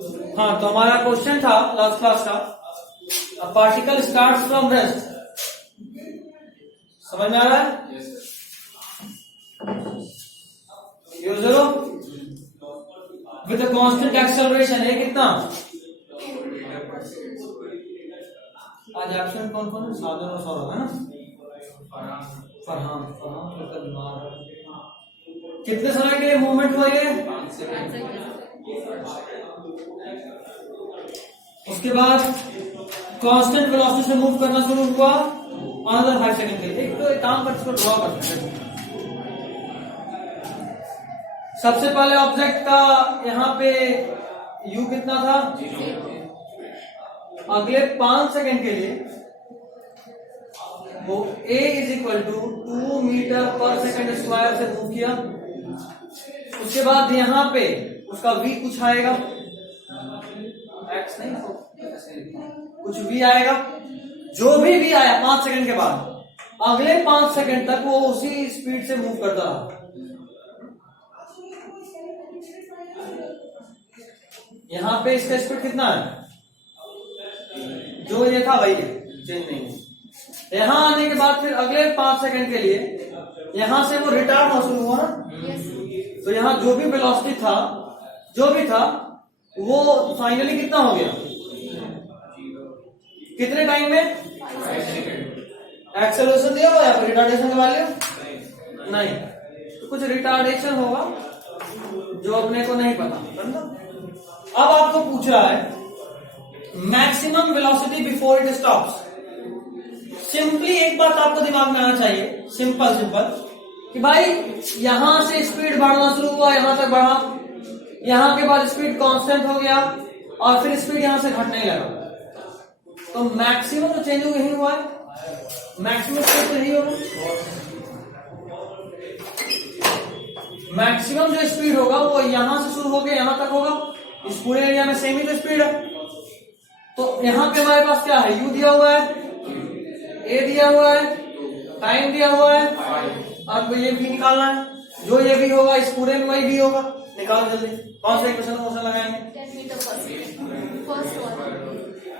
हाँ, तो हमारा क्वेश्चन था लास्ट क्लास का, पार्टिकल स्टार्ट्स फ्रॉम रेस्ट। समझ में आ रहा है? यूजरो विद कांस्टेंट एक्सेलरेशन है कितना? आज एब्सेंट कौन कौन है? साधन और सौरभ है ना? फरहान तो बीमार है। कितने समय के लिए मूवमेंट हुआ ये? 5 सेकंड। उसके बाद कांस्टेंट वेलोसिटी से मूव करना शुरू हुआ अनदर 5 सेकंड के लिए। एक तो एक काम कर, इसको ड्रॉ कर सकते हैं। सबसे पहले ऑब्जेक्ट का यहाँ पे u कितना था? अगले 5 सेकंड के लिए वो a = 2 मीटर पर सेकंड स्क्वायर से मूव किया। उसके बाद यहाँ पे उसका v कुछ आएगा, x नहीं कुछ v आएगा। जो भी v आया 5 सेकंड के बाद, अगले 5 सेकंड तक वो उसी स्पीड से मूव करता रहा। यहाँ पे इसका स्पीड कितना है? जो ये था वही है, चेंज नहीं है। यहाँ आने के बाद फिर अगले 5 सेकंड के लिए यहाँ से वो रिटार्ड होना शुरू हुआ ना, तो यहाँ जो भी वेलोसिटी था, जो भी था, वो फाइनली कितना हो गया? कितने टाइम में? 5 सेकंड। एक्सेलरेशन दिया हुआ है, रिटार्डेशन का वैल्यू नहीं, तो कुछ रिटार्डेशन होगा जो अपने को नहीं पता। अब आपको पूछ रहा है maximum velocity before it stops. Simply एक बात आपको दिमाग में आना चाहिए, सिंपल कि भाई यहां से स्पीड बढ़ना शुरू हुआ, यहां तक बढ़ा, यहां के बाद स्पीड कांस्टेंट हो गया और फिर स्पीड यहां से घटने लगा। तो मैक्सिमम तो चेंज यही हुआ है, मैक्सिमम स्पीड तो यही होगा। मैक्सिमम जो स्पीड होगा वो यहां से शुरू होकर यहां तक होगा। इस पूरे एरिया में सेम ही तो स्पीड है। तो यहां पे हमारे पास क्या है? u दिया हुआ है, a दिया हुआ है, टाइम दिया हुआ है, आपको ये भी निकालना है। जो ये भी होगा इस पूरे में वही भी होगा। निकालो जल्दी, कौन सा इक्वेशन मोशन लगाएंगे?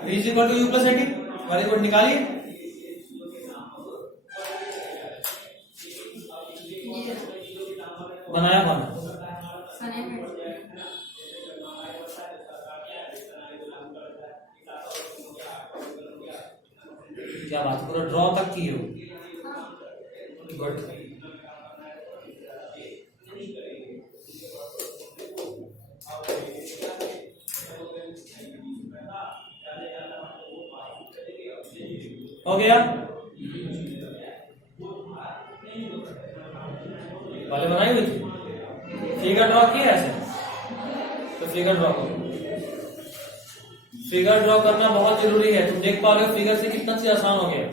v = u + at। Very good, निकालिए। बनाया कौन? क्या बात, पूरा ड्रॉ तक की हो? गुड। हो गया? पहले बनाई हुई थी, फिगर ड्रॉ किया ऐसे, तो फिगर ड्रॉ करो। फिगर ड्रॉ करना बहुत जरूरी है। तुम देख पा रहे हो फिगर से कितना चीज आसान हो गया।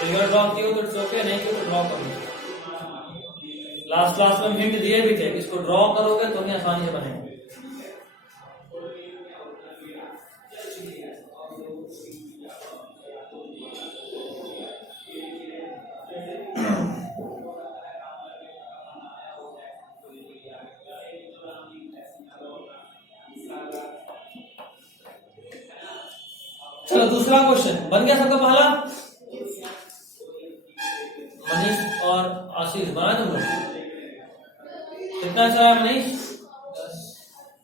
फिगर ड्रॉ किया तो ओके, नहीं किया तो ड्रॉ करो। लास्ट क्लास में हिंट दिए भी थे, इसको ड्रॉ करोगे तो ही आसानी से बनेगा। चलो दूसरा क्वेश्चन बन गया सबका पहला। मनीष और आशीष बना तुम लोग? कितना अच्छा है मनीष?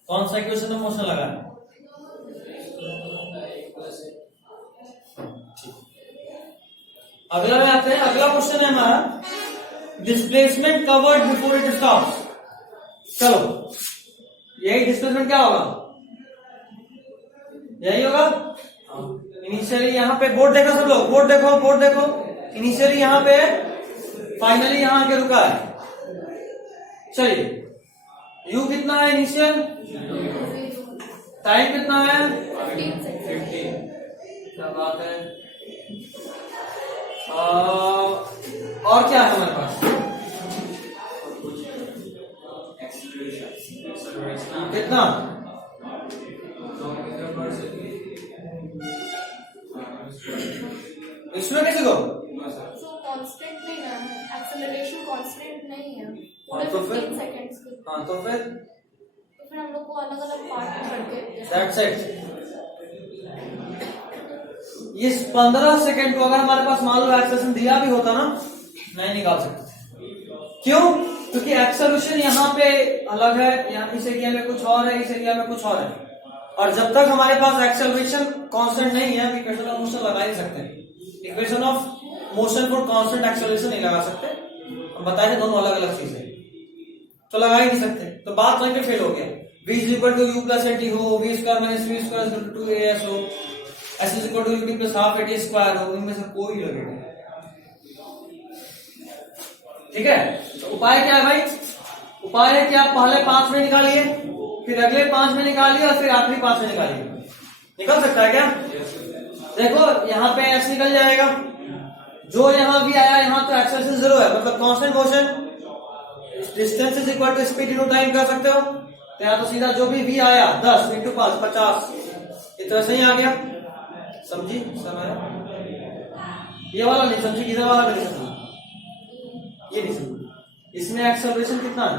कौन सा इक्वेशन में मोशन लगा है? अगला में आते हैं। अगला क्वेश्चन है हमारा displacement covered before it stops. चलो यही डिस्प्लेसमेंट क्या होगा? यही होगा। इनिशियली यहाँ पे बोर्ड देखो सब लोग, बोर्ड देखो। इनिशियली यहाँ पे, फाइनली यहाँ आके रुका है। चलिए u कितना है इनिशियल? टाइम कितना है? 15। क्या बात है। और क्या है हमारे पास? कितना? इसमें कैसे दो? कांस्टेंट नहीं है, एक्सेलरेशन कांस्टेंट नहीं है। हाँ तो फिर? सेकंड्स की। हाँ तो फिर फिर हम लोग को अलग अलग पार्ट में करके दैट्स इट। इस 15 सेकंड को अगर हमारे पास मान लो एक्सेलेरेशन दिया भी होता ना, नहीं निकाल सकते। क्यों? क्योंकि एक्सेलरेशन यहाँ पे अलग है, यहाँ इस एरिया में कुछ और है, इस एरिया में कुछ और है, और जब तक हमारे पास एक्सेलरेशन कांस्टेंट नहीं है, इक्वेशन ऑफ मोशन लगा नहीं सकते। Equation of motion for constant acceleration नहीं लगा सकते। हम बताए थे दोनों अलग अलग चीजें, तो लगा ही नहीं सकते, तो बात वहीं पे फेल हो गया। v is equal to u plus a t हो, v square minus v square is equal to 2as हो, s is equal to u t plus half a t square हो, इनमें से कोई लगेगा। ठीक है, तो उपाय क्या है भाई? उपाय है कि आप पहले 5 में निकालिए, फिर अगले 5 में निकालिए, और फिर आखिरी 5 में निकालिए। निकल सकता है क्या? देखो यहाँ पे s निकल जाएगा, जो यहाँ भी आया यहाँ तो एक्सेलरेशन 0 है, मतलब constant motion, distance is equal to speed into time कर सकते हो। तो यहाँ तो सीधा जो भी v आया 10 इंटू 5 50, इस तरह से ही आ गया। समझी? ये वाला नहीं समझी, इधर वाला नहीं समझी, ये नहीं समझी। इसमें एक्सेलरेशन कितना है?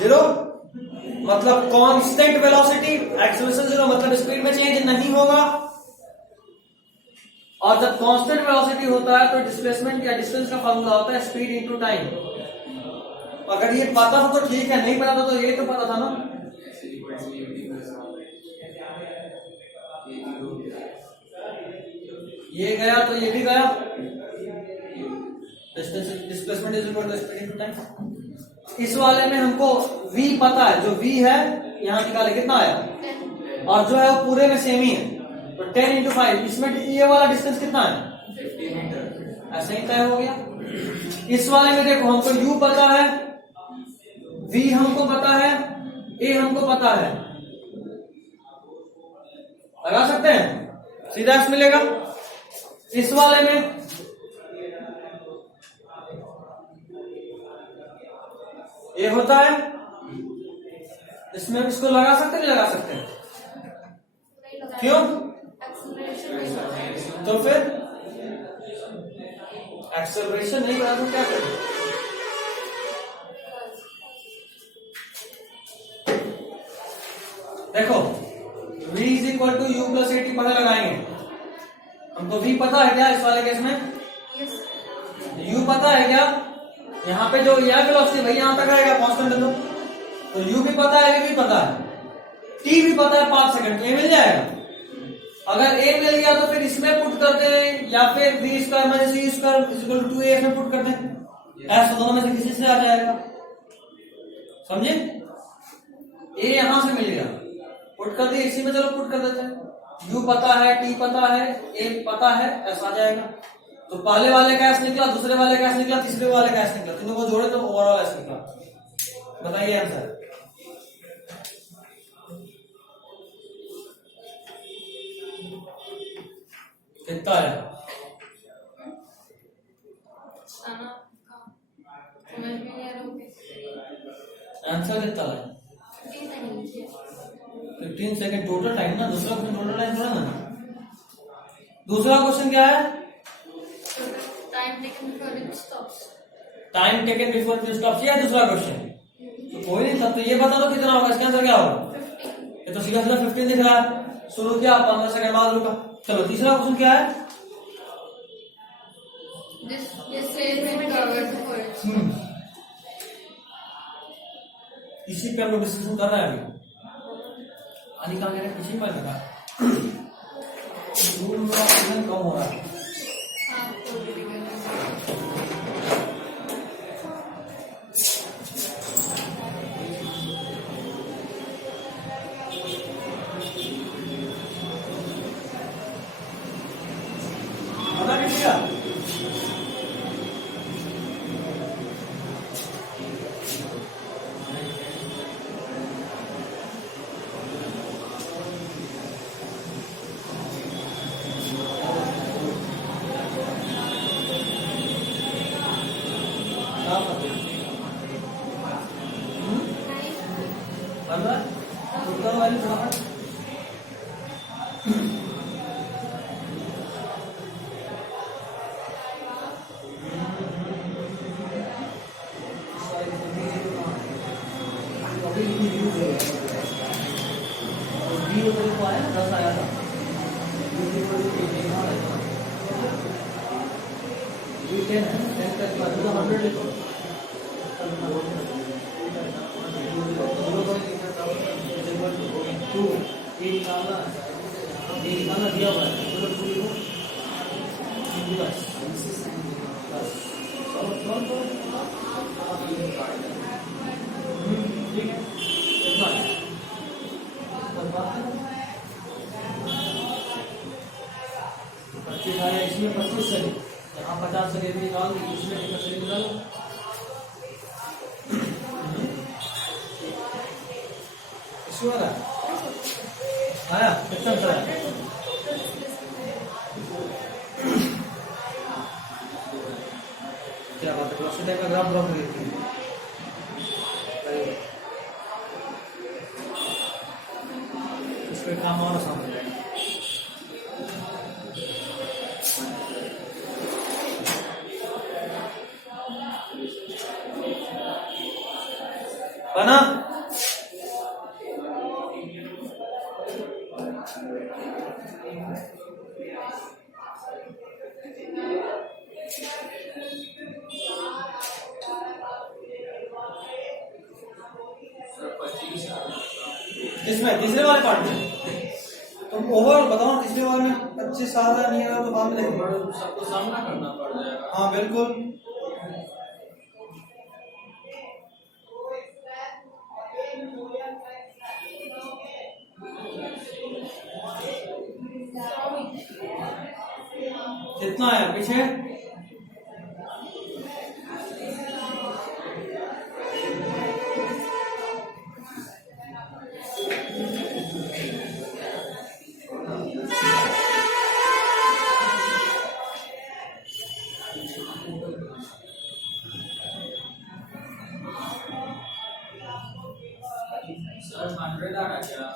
0, मतलब कांस्टेंट वेलोसिटी, एक्सेलरेशन 0 मतलब स्पीड में चेंज नहीं होगा। और जब कांस्टेंट वेलोसिटी होता है तो डिस्प्लेसमेंट या डिस्टेंस का फॉर्मूला होता है स्पीड इनटू टाइम। अगर ये पता था तो ठीक है, नहीं पता था तो ये तो पता था ना। ये गया तो ये भी गया, displacement is equal to speed into time. इस वाले में हमको v पता है, जो v है यहाँ निकाले कितना आया, और जो है वो पूरे में सेम ही है, तो 10 इंटू 5। इसमें ये वाला डिस्टेंस कितना है? 50 मीटर। ऐसे ही तय हो गया। इस वाले में देखो हमको u पता है, v हमको पता है, a हमको पता है, लगा सकते हैं, सीधा s मिलेगा। इस वाले में ये होता है, इसमें इसको लगा सकते नहीं लगा सकते? क्यों? तो फिर एक्सेलरेशन नहीं बना तो क्या करें? देखो v is equal to u plus a t पता लगाएंगे। हमको v पता है क्या इस वाले केस में? u पता है क्या? यहाँ पे जो यह वेलोसिटी भाई यहाँ तक आएगा कांस्टेंट है, तो u भी पता है, v भी पता है, t भी पता है 5 सेकंड, ये मिल जाएगा। अगर a मिल गया तो फिर इसमें पुट कर दें, या फिर v square minus v square is equal to 2a में पुट कर दें। ऐसा दोनों में से किसी से आ जाएगा, समझे? a यहां से मिल गया, पुट कर दिए, इसी में चलो पुट कर देते हैं। u पता है, t पता है, a पता है, ऐसा आ जाएगा। तो पहले वाले का एस निकला, दूसरे वाले का एस निकला, तीसरे वाले का एस निकला, तीनों को जोड़े तो ओवरऑल एस निकला। बताइए आंसर। कितना है? आंसर कितना है? 15 सेकंड टोटल टाइम ना, दूसरा क्वेश्चन टोटल टाइम थोड़ा ना। दूसरा क्वेश्चन क्या है? Time taken before it stops. Time taken before it stops, ये है दूसरा क्वेश्चन। तो कोई नहीं था, तो ये बता दो कितना होगा, इसका आंसर क्या होगा? ये तो सीधा सीधा 15 दिख रहा है। शुरू किया, 15 सेकंड बाद रुका। चलो तीसरा क्वेश्चन क्या है? इसी पे हम लोग डिस्कशन कर रहे हैं अभी। आनी कहा गया इसी पर लगा कम हो रहा है। पता किसी का? बी उधर को आया 10 आया था बी 10 है 10 तक 100 लिखो टू ये निकालना दिया हुआ है बस ठीक है इतना है 25 आया इसमें 25 से यहाँ 50 से भी निकाल दी इसमें 50 से निकालो इशू आ रहा आया कितना चला क्या बात है वेलोसिटी का ग्राफ ड्रॉ कर देती है इसमें काम और आसान हो जाएगा बना इसमें तीसरे वाले पार्ट में तुम ओवरऑल बताओ ना तीसरे वाले में 25 साल नहीं है तो बाद में देखेंगे सबको सामना करना पड़ जाएगा। हाँ बिल्कुल कितना है पीछे सर 100 आ रहा क्या?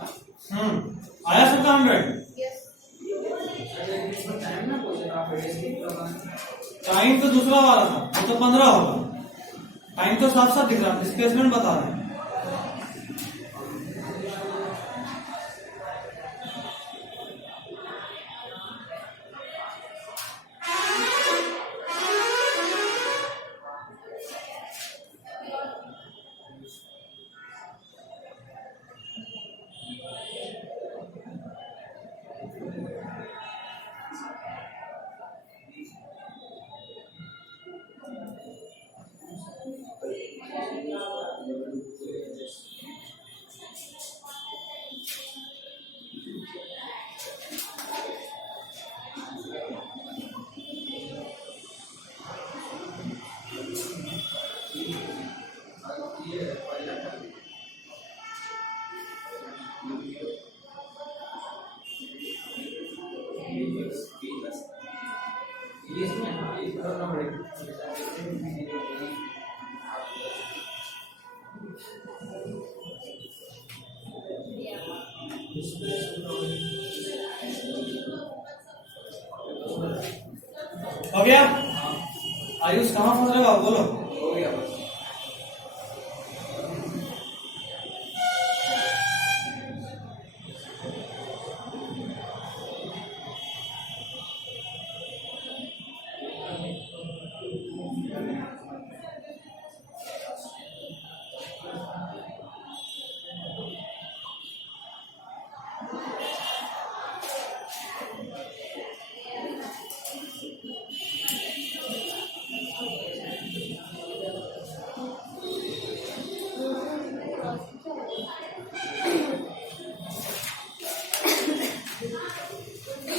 आया सबका 100 Yes. इसमें टाइम ना क्वेश्चन आप टाइम तो दूसरा वाला था वो तो 15 होगा टाइम तो साथ साथ दिख रहा है डिस्प्लेसमेंट बता रहे हैं हो गया आयुष कहाँ फंस रहा है बोलो हो गया बस।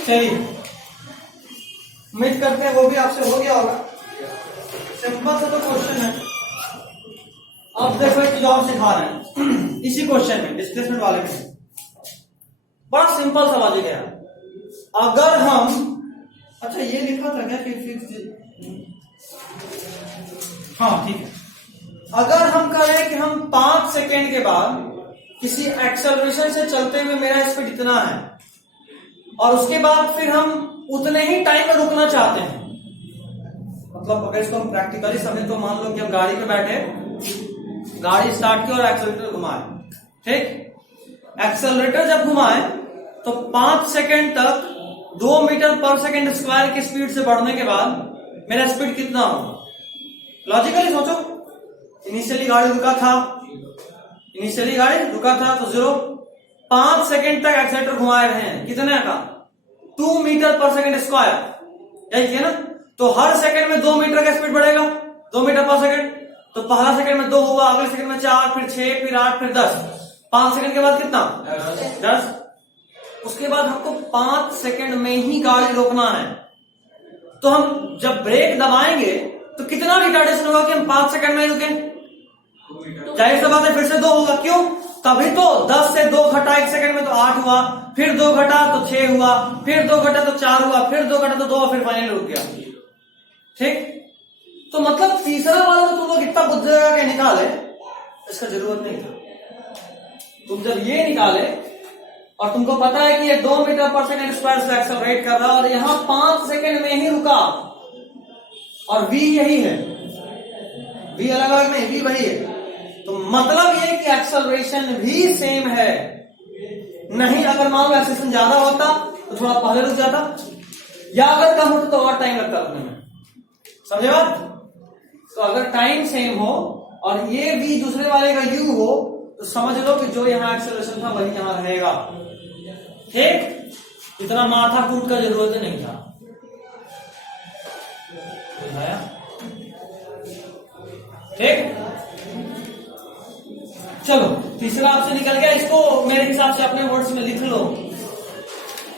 चलिए उम्मीद करते हैं वो भी आपसे हो गया होगा सिंपल सा तो क्वेश्चन है अब देखो एक जवाब सिखा रहे हैं इसी क्वेश्चन में डिस्प्लेसमेंट वाले में बड़ा सिंपल सा लॉजिक है अगर हम अच्छा ये लिखा था क्या कि फिक्स हाँ ठीक है अगर हम कहें कि हम 5 सेकेंड के बाद किसी एक्सेलरेशन से चलते हुए मेरा स्पीड इतना है और उसके बाद फिर हम उतने ही टाइम में रुकना चाहते हैं मतलब अगर इसको हम प्रैक्टिकली समझे तो मान लो कि हम गाड़ी पे बैठे गाड़ी स्टार्ट की और एक्सेलरेटर घुमाए ठीक। एक्सेलरेटर जब घुमाए तो 5 सेकंड तक 2 मीटर पर सेकंड स्क्वायर की स्पीड से बढ़ने के बाद मेरा स्पीड कितना होगा? लॉजिकली सोचो, इनिशियली गाड़ी रुका था तो 0.5 सेकंड तक एक्सेलरेटर घुमाए रहे हैं, कितने का? 2 मीटर पर सेकंड स्क्वायर, यही है ना। तो हर सेकंड में 2 मीटर का स्पीड बढ़ेगा, 2 मीटर पर सेकंड। तो पहला सेकंड में 2 हुआ, अगले सेकंड में 4, फिर 6, फिर 8, फिर 10। 5 सेकंड के बाद कितना? 10। उसके बाद हमको 5 सेकंड में ही गाड़ी रोकना है। तो हम जब ब्रेक दबाएंगे तो कितना रिटार्डेशन होगा कि हम 5 सेकंड में ही रुकें? जाहिर सी बात है, फिर से 2 होगा। क्यों? तभी तो 10 से 2 घटा 1 सेकंड में तो 8 हुआ, फिर 2 घटा तो 6 हुआ, फिर 2 घटा तो 4 हुआ, फिर 2 घटा तो 2, फिर फाइनली रुक गया। ठीक। तो मतलब तीसरा वाला तो तुम लोग इतना बुद्धिगा के निकाले, इसका जरूरत नहीं था। तुम जब ये निकाले और तुमको पता है कि ये 2 मीटर पर सेकंड स्क्वायर से एक्सेलरेट कर रहा है और यहां 5 सेकंड में ही रुका और v यही है, v अलग अलग नहीं, v वही है। तो मतलब ये कि एक्सेलरेशन भी सेम है। नहीं, अगर मान लो एक्सेलरेशन ज्यादा होता तो थोड़ा पहले रुक जाता, या अगर कम होता तो और टाइम लगता रुकने में। समझे बात? तो अगर टाइम सेम हो और ये v दूसरे वाले का u हो तो समझ लो कि जो यहां एक्सेलरेशन था वही यहां रहेगा। ठीक। इतना माथा कूट का जरूरत नहीं था। ठीक। चलो, तीसरा आपसे निकल गया, इसको मेरे हिसाब से अपने वर्ड्स में लिख लो,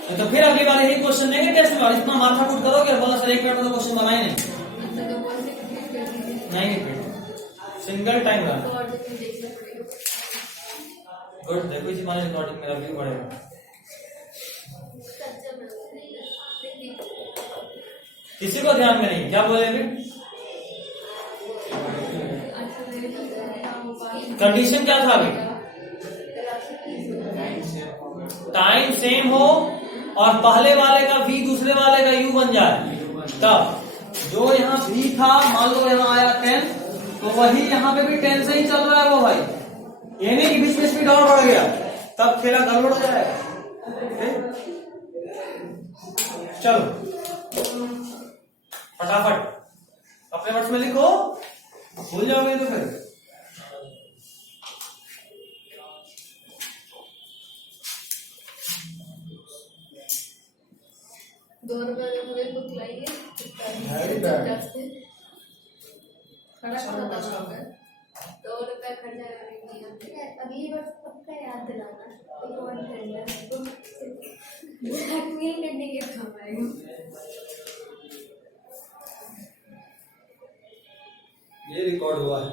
तो फिर अगली बार यही क्वेश्चन देंगे टेस्ट में। इतना माथा कूट करोगे, बोला सर 1 मिनट में तो क्वेश्चन बनाए नहीं, सिंगल टाइम रहा। गुड। देखो इसी माने रिकॉर्डिंग मेरा व्यू बढ़ेगा। किसी को ध्यान में नहीं, क्या बोले अभी? कंडीशन क्या था अभी? टाइम सेम हो और पहले वाले का v दूसरे वाले का u बन जाए, तब जो यहाँ v था, मान लो यहाँ आया 10, तो वही यहाँ पे भी 10 से ही चल रहा है वो भाई। ये नहीं कि बीच में स्पीड और बढ़ गया, तब खेला गड़बड़ हो जाएगा। चलो फटाफट अपने वर्ड्स में लिखो, भूल जाओगे तो फिर। ₹2 मुझे बुक लाइए, ₹2 खर्चा करेंगे। अभी ये बात पक्का याद दिलाना, ब्लैकमेल करने के काम आएगा। ये रिकॉर्ड हुआ है।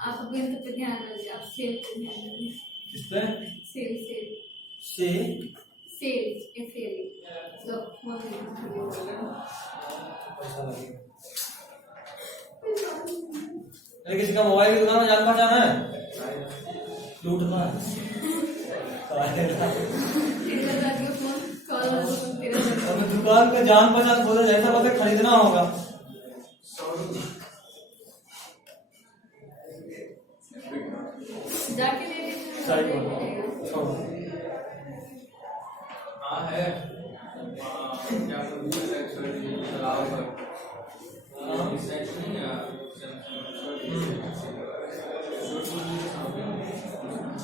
आप अपने पे ध्यान रखिए, आप सेल पे ध्यान रखिए। किस पे? सेल तो अरे किसी का मोबाइल की दुकान में जान पहचान है, लूटना दुकान का जान पहचान बोले जैसा बात खरीदना होगा। जाके ले है क्या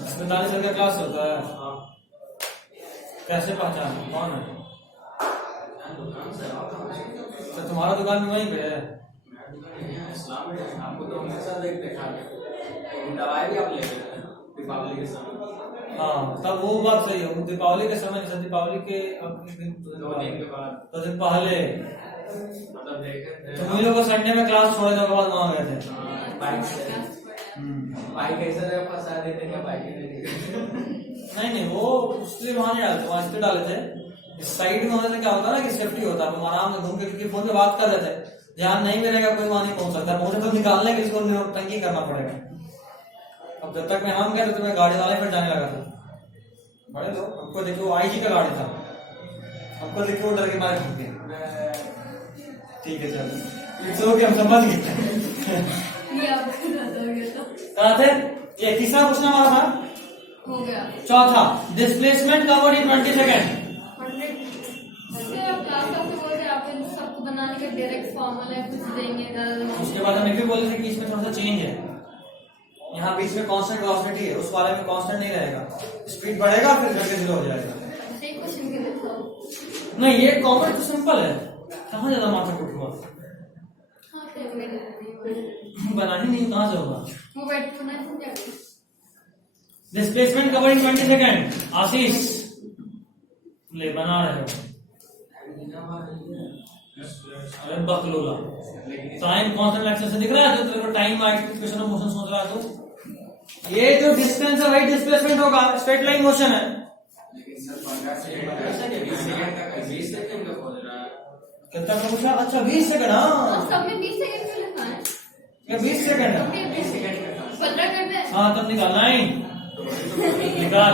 अस्पताल का क्लास होता है। कैसे पहचान कौन है? तो तुम्हारा दुकान भी वहीं पे है? आपको तो हमेशा देखा दवाई भी आप ले दीपावली के समय। हाँ, तब वो बात सही है। दीपावली के समय, जैसे दीपावली के अगले दिन 2 दिन के बाद, 2 दिन पहले मतलब देखे थे तो हम लोग संडे में क्लास छोड़ने के बाद वहां गए थे। बाइक से बाइक ऐसे जगह फंसा देते क्या? बाइक नहीं, वो उसलिए वहां नहीं डालते, वहां इसलिए डाले थे। इस साइड में होने से क्या होता है ना कि सेफ्टी होता है। हम आराम से घूम के, क्योंकि फोन पे बात कर रहे थे, ध्यान नहीं मिलेगा, कोई वहां नहीं पहुंच सकता। पहुंचे तो निकालने के लिए इसको टंकी करना पड़ेगा। अब जब तक मैं हम गए तो मैं गाड़ी वाले पर जाने लगा था। बड़े लोग, हमको देखो आईजी का गाड़ी था, हमको देखो डर के मारे घूम गए। ठीक है चलो, इट्स ओके, हम समझ गए। ये आप बता दोगे तो कहा थे ये तीसरा क्वेश्चन हमारा था। हो गया। चौथा, डिस्प्लेसमेंट कवर्ड इन 20 सेकेंड। 100 वैसे आप क्लास से बोल रहे आप इन सबको बनाने के डायरेक्ट फॉर्मूला कुछ देंगे ज़्यादा। उसके बाद हम ये भी बोले थे कि इसमें थोड़ा सा चेंज है, यहाँ बीच में कांस्टेंट वेलोसिटी है, उस वाले में कांस्टेंट नहीं रहेगा, स्पीड बढ़ेगा फिर घटे जीरो हो जाएगा। एक क्वेश्चन के लिए तो नहीं ये कॉमन तो सिंपल है, कहाँ ज्यादा माथा कुट हुआ, हाँ फिर मेरे बना ही नहीं, कहाँ से होगा। वो बैठ होना समझा। Displacement covered in 20 second. Ashish ले बना रहे हो, अरे बकलोला, टाइम कांस्टेंट एक्सेस से दिख रहा है, जो तेरे को टाइम इक्वेशन ऑफ मोशन सोच रहा है तो ये जो डिस्टेंस है वही डिस्प्लेसमेंट होगा, स्ट्रेट लाइन मोशन है। लेकिन सर 15 सेकंड बता रहा है, 20 सेकंड का 20 सेकंड का बोल रहा है। कितना का पूछा? अच्छा 20 सेकंड। हाँ सब में 20 सेकंड क्यों लिखा है? ये 20 सेकंड है। 20 सेकंड का था। 15 कर दे। हाँ तब निकाल नहीं निकाल।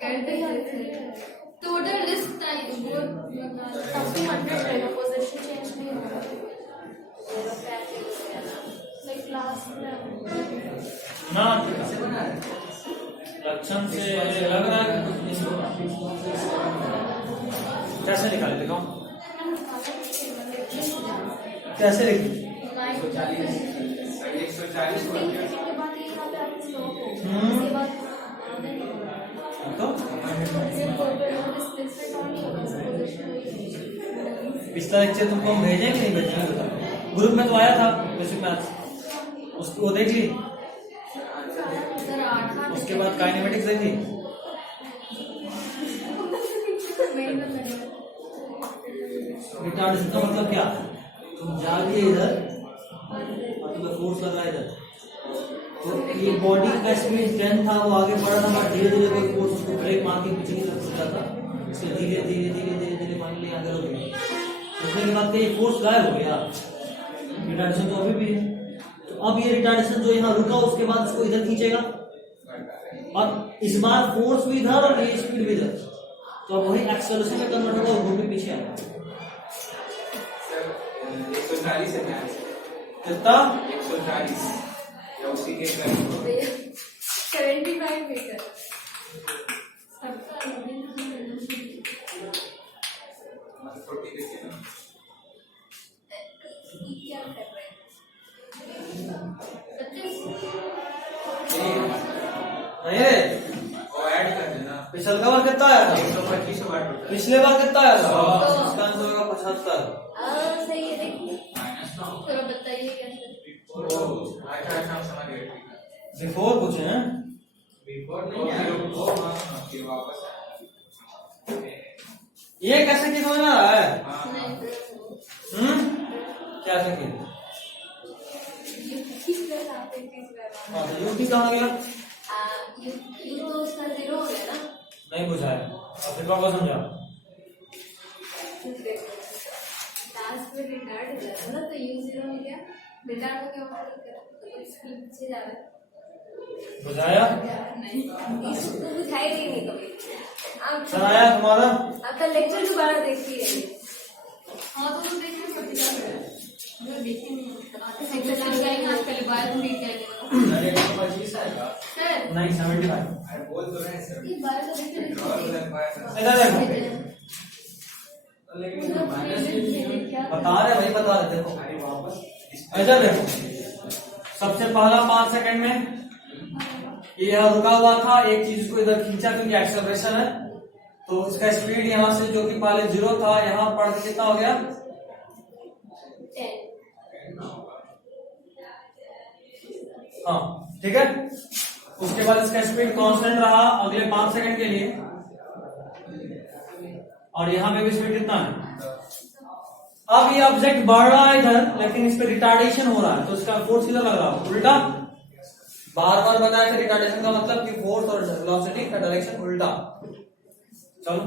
कर दे। टोटल लिस्ट टाइम वो सबसे 100 रहेगा, पोजीशन चेंज नहीं होगा। लाइक क्लास में ना कैसे बना है? लक्षण से लग रहा है कि कुछ नहीं होगा। कैसे निकाले दिखाओ, कैसे लिखी? 140 हो गया। तो पिछला लेक्चर तुमको हम भेजें कि नहीं भेजेंगे बताओ, ग्रुप में तो आया था बेसिक मैथ्स, उसको देख ली, उसके बाद काइनेमेटिक्स देखी। रिटार्डेशन का मतलब क्या? तुम जा रही है इधर और तुम्हें फोर्स लग रहा है इधर, तो ये बॉडी का स्पीड 10 था, वो आगे बढ़ रहा था, धीरे धीरे कोई फोर्स उसको ब्रेक मार के पीछे की तरफ छूट जाता, इसलिए धीरे धीरे धीरे धीरे धीरे फाइनली आगे हो गया। उसके बाद ये फोर्स गायब हो गया, रिटार्डेशन तो अभी भी है। तो अब ये रिटार्डेशन जो यहाँ रुका उसके बाद इसको इधर खींचेगा, और इस बार फोर्स भी इधर और ये स्पीड भी इधर, तो अब वही एक्सेलरेशन में कन्वर्ट होगा और घूम के पीछे आएगा। सर 140 है मैच। कितना? 140 या उसी के करीब। 75 मीटर सबका 40 देखिए ना। क्या कर रहे हैं? नहीं रे, वो ऐड कर देना। पिछले बार कितना आया था? 125 वाट। पिछले बार कितना आया था? 100। इसका आंसर होगा 75। सही है, देखिए -9। चलो बताइए कैसे। अच्छा समझ गए। बिफोर पूछे हैं, बिफोर नहीं है, फिर वापस ये कैसे की समझ में आ रहा है? नहीं क्या सके? हाँ तो यूटी कहाँ गया? यू तो उसका 0 हो गया ना। नहीं बुझाया, अब फिर वापस समझा। लास्ट में रिटार्ड हो जाता ना, तो यू 0 हो गया, रिटार्ड हो गया तो स्पीड पीछे जा रहा है। बुझाया? नहीं इसको बुझाई नहीं कभी। आप सर आया तुम्हारा? आपका लेक्चर दोबारा देखिए। हाँ तो देखिए सब जो देखे नहीं आते सेक्टर चल जाएंगे आज पहले बाय थोड़ी क्या अरे 125 आएगा। सर नहीं 75। अरे बोल तो रहे हैं सर। ये बाय तो देखिए और लग पाया इधर देखो, लेकिन माइनस बता रहे भाई, बता रहे देखो। अरे वापस इधर देखो, सबसे पहला 5 सेकंड में ये यहाँ रुका हुआ था, एक चीज को इधर खींचा क्योंकि एक्सेलरेशन है, तो इसका स्पीड यहाँ से जो कि पहले 0 था यहाँ पढ़ के कितना हो गया? 10। हाँ ठीक है। उसके बाद इसका स्पीड कांस्टेंट रहा अगले 5 सेकंड के लिए, और यहाँ पे भी स्पीड कितना है? अब ये ऑब्जेक्ट बढ़ रहा है इधर, लेकिन इस पे रिटार्डेशन हो रहा है, तो इसका फोर्स किधर लग रहा है? उल्टा। बार बार बताया था रिटार्डेशन का मतलब कि फोर्स और वेलोसिटी का डायरेक्शन उल्टा। चलो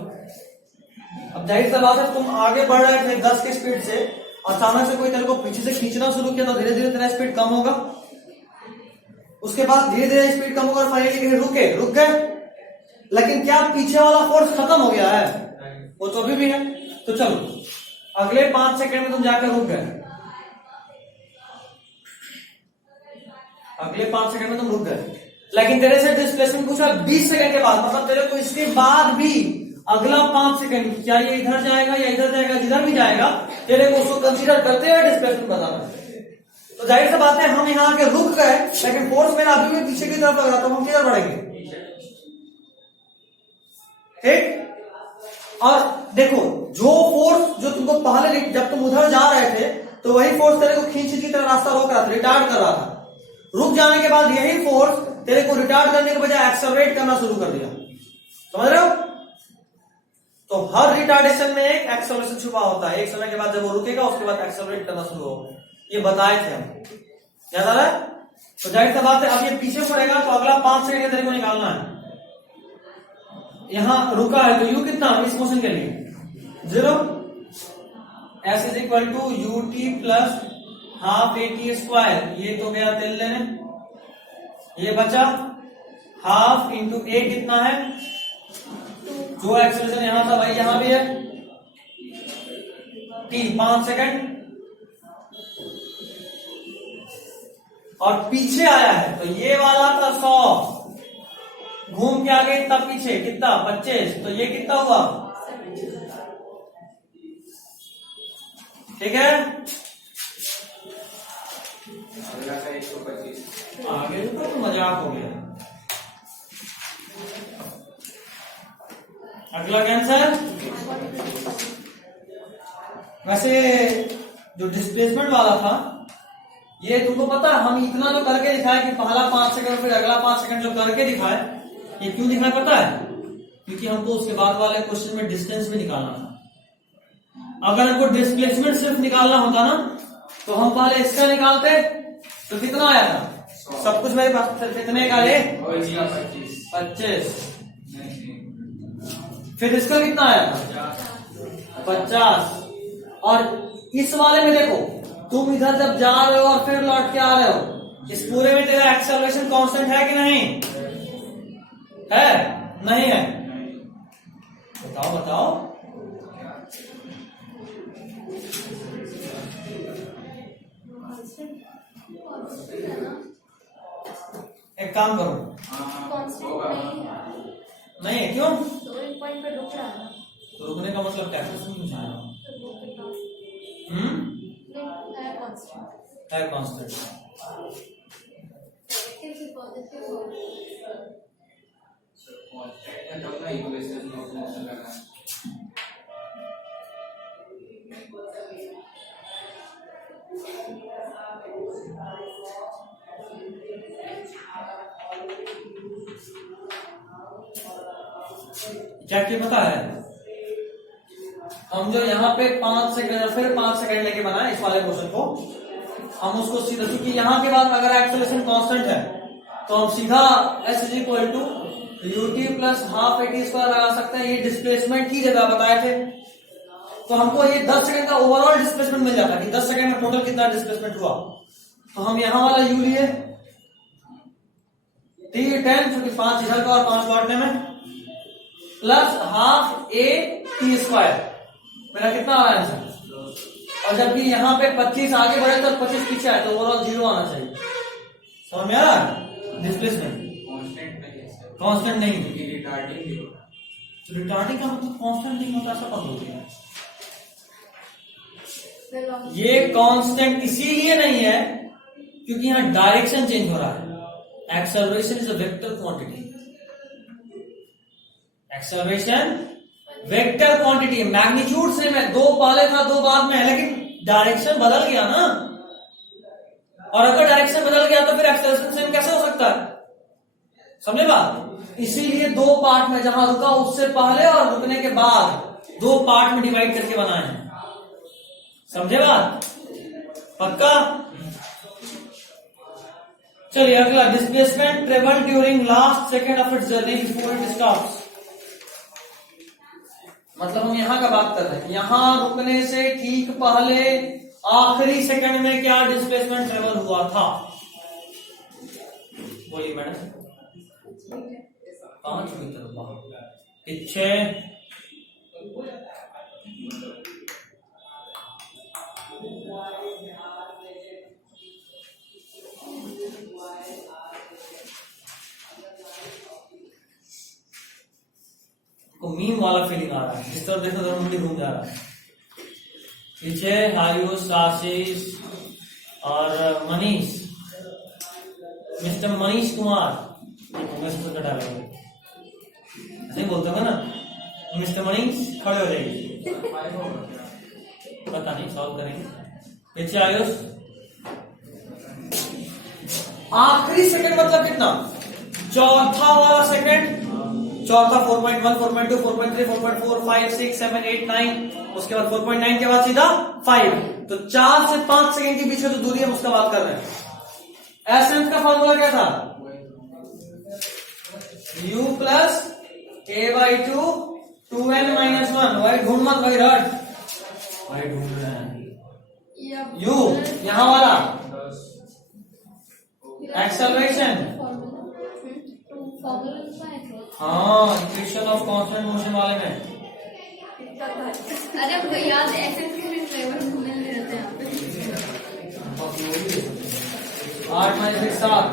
अब जाहिर सी बात है, तुम आगे बढ़ रहे थे 10 की स्पीड से, अचानक से कोई तेरे को पीछे से खींचना शुरू किया, तो धीरे धीरे तेरा स्पीड कम होगा, उसके बाद धीरे धीरे स्पीड कम होगा और फाइनली रुक गए। लेकिन क्या पीछे वाला फोर्स खत्म हो गया है? वो तो अभी भी है। तो चलो अगले 5 सेकंड में तुम जाकर रुक गए, अगले 5 सेकंड में तुम रुक गए, लेकिन तेरे से डिस्प्लेसमेंट पूछा 20 सेकंड के बाद, मतलब तेरे को इसके बाद भी अगला 5 सेकंड क्या ये इधर जाएगा या इधर जाएगा, जिधर भी जाएगा तेरे को उसको कंसीडर करते हुए डिस्प्लेसमेंट बताना है। तो जाहिर सी बात है हम यहाँ आके रुक गए, लेकिन फोर्स मेरा अभी भी पीछे की तरफ लग रहा, तो हम किधर बढ़ेंगे? ठीक। और देखो जो फोर्स जो तुमको पहले जब तुम उधर जा रहे थे तो वही फोर्स तेरे को खींच की तरह रास्ता रोक रहा था, रिटार्ड कर रहा था। रुक जाने के बाद यही फोर्स तेरे को रिटार्ड करने के बजाय एक्सेलरेट करना शुरू कर दिया। समझ रहे हो? तो हर रिटार्डेशन में एक एक्सेलरेशन छुपा होता है। एक समय के बाद जब वो रुकेगा उसके बाद एक्सेलरेट करना शुरू होगा। ये बताए थे हम, याद आ रहा है? तो जाहिर सी बात है अब ये पीछे पड़ेगा तो अगला 5 सेकंड तेरे को निकालना है। यहां रुका है तो यू कितना इस मोशन के लिए 0, s is equal to u t plus half a t square, ये तो गया तेल लेने, ये बचा हाफ इंटू ए कितना है, जो एक्सेलरेशन यहां था भाई यहां भी है टी 5 सेकंड, और पीछे आया है तो ये वाला था 100, घूम के आगे इतना पीछे कितना 25, तो ये कितना हुआ? ठीक है, अगला का 125। आगे तो मजाक हो गया। अगला कैंसर। वैसे जो डिस्प्लेसमेंट वाला था ये तुमको पता है, हम इतना जो करके दिखाए कि पहला 5 सेकंड फिर अगला 5 सेकंड जो करके दिखाए, ये क्यों दिखाए पता है? क्योंकि हमको उसके बाद वाले क्वेश्चन में डिस्टेंस भी निकालना था। अगर हमको डिस्प्लेसमेंट सिर्फ निकालना होता ना तो हम पहले इसका निकालते, तो कितना आया था? सब कुछ मेरे पास कितने का है? 25। फिर इसका कितना आया था? 50। और इस वाले में देखो तुम इधर जब जा रहे हो और फिर लौट के आ रहे हो, इस पूरे में तेरा एक्सेलरेशन कांस्टेंट है कि नहीं है? नहीं है। बताओ बताओ। एक काम करो, नहीं है क्यों? तो एक पॉइंट पे रुक रहा है ना, तो रुकने का मतलब क्या है? समझा रहा हूं। है कांस्टेंट। तब ना इक्वेशन मोशन लगा। क्या क्या पता है? हम जो यहाँ पे 5 सेकंड फिर 5 सेकंड लेके बनाए इस वाले क्वेश्चन को, हम उसको सीधा, क्योंकि यहाँ के बाद अगर एक्सेलरेशन कांस्टेंट है तो हम सीधा s is equal to u t plus half a t square लगा सकते हैं। ये डिस्प्लेसमेंट की जगह बताए थे, तो हमको ये 10 सेकंड का ओवरऑल डिस्प्लेसमेंट मिल जाता है कि 10 सेकंड में टोटल कितना डिस्प्लेसमेंट हुआ। तो हम यहाँ वाला यू लिए टी 10, क्योंकि 5 इधर का और 5 लौटने में, plus half a t square, मेरा कितना आ रहा है आंसर? और जबकि यहाँ पे 25 आगे बढ़े तो 25 पीछे आए, तो ओवरऑल 0 आना चाहिए। समझ में आ रहा है? डिस्प्लेसमेंट कांस्टेंट नहीं है, रिटार्डिंग का मतलब कांस्टेंट नहीं होता, ऐसा पता हो गया। ये कांस्टेंट इसीलिए नहीं है क्योंकि यहाँ डायरेक्शन चेंज हो रहा है। Acceleration is a vector quantity, acceleration vector quantity, magnitude same है, 2 पहले था 2 बाद में है, लेकिन डायरेक्शन बदल गया ना। और अगर डायरेक्शन बदल गया तो फिर एक्सेलरेशन सेम कैसे हो सकता है? समझे बात? इसीलिए 2 पार्ट में, जहां रुका उससे पहले और रुकने के बाद 2 पार्ट में डिवाइड करके बनाए हैं। समझे बात? पक्का? चलिए अगला, displacement travel during last second of its journey before it stops. मतलब हम यहां का बात कर रहे हैं, यहां रुकने से ठीक पहले आखिरी सेकंड में क्या डिस्प्लेसमेंट ट्रेवल हुआ था? बोलिए मैडम। 5 मीटर पीछे को मीम वाला फीलिंग आ रहा है, इस तरफ देखो तो मुंडी घूम जा रहा है। पीछे आयुष, आशीष और मनीष, मिस्टर मनीष कुमार, तो डालेंगे नहीं बोलते हो ना, मिस्टर मनीष खड़े हो जाएंगे, पता नहीं सॉल्व करेंगे। पीछे आयुष, आखिरी सेकंड मतलब कितना, चौथा वाला सेकंड, चौथा 4.1, 4.2, 4.3, 4.4, 5, 6, 7, 8, 9, उसके बाद 4.9 के बाद सीधा 5, तो 4 से 5 सेकंड के बीच में जो दूरी है उसका बात कर रहे हैं। एसेंस का फॉर्मूला क्या था, u plus a/2 2n minus 1। वही ढूंढ मत, वही रट, वही ढूंढ रहे हैं। u यहां वाला एक्सेलरेशन, हाँ इक्वेशन ऑफ कांस्टेंट मोशन वाले में। अरे भैया एक्सेस के फ्लेवर घूमने रहते हैं यहाँ पे। 8 माइनस 1 7,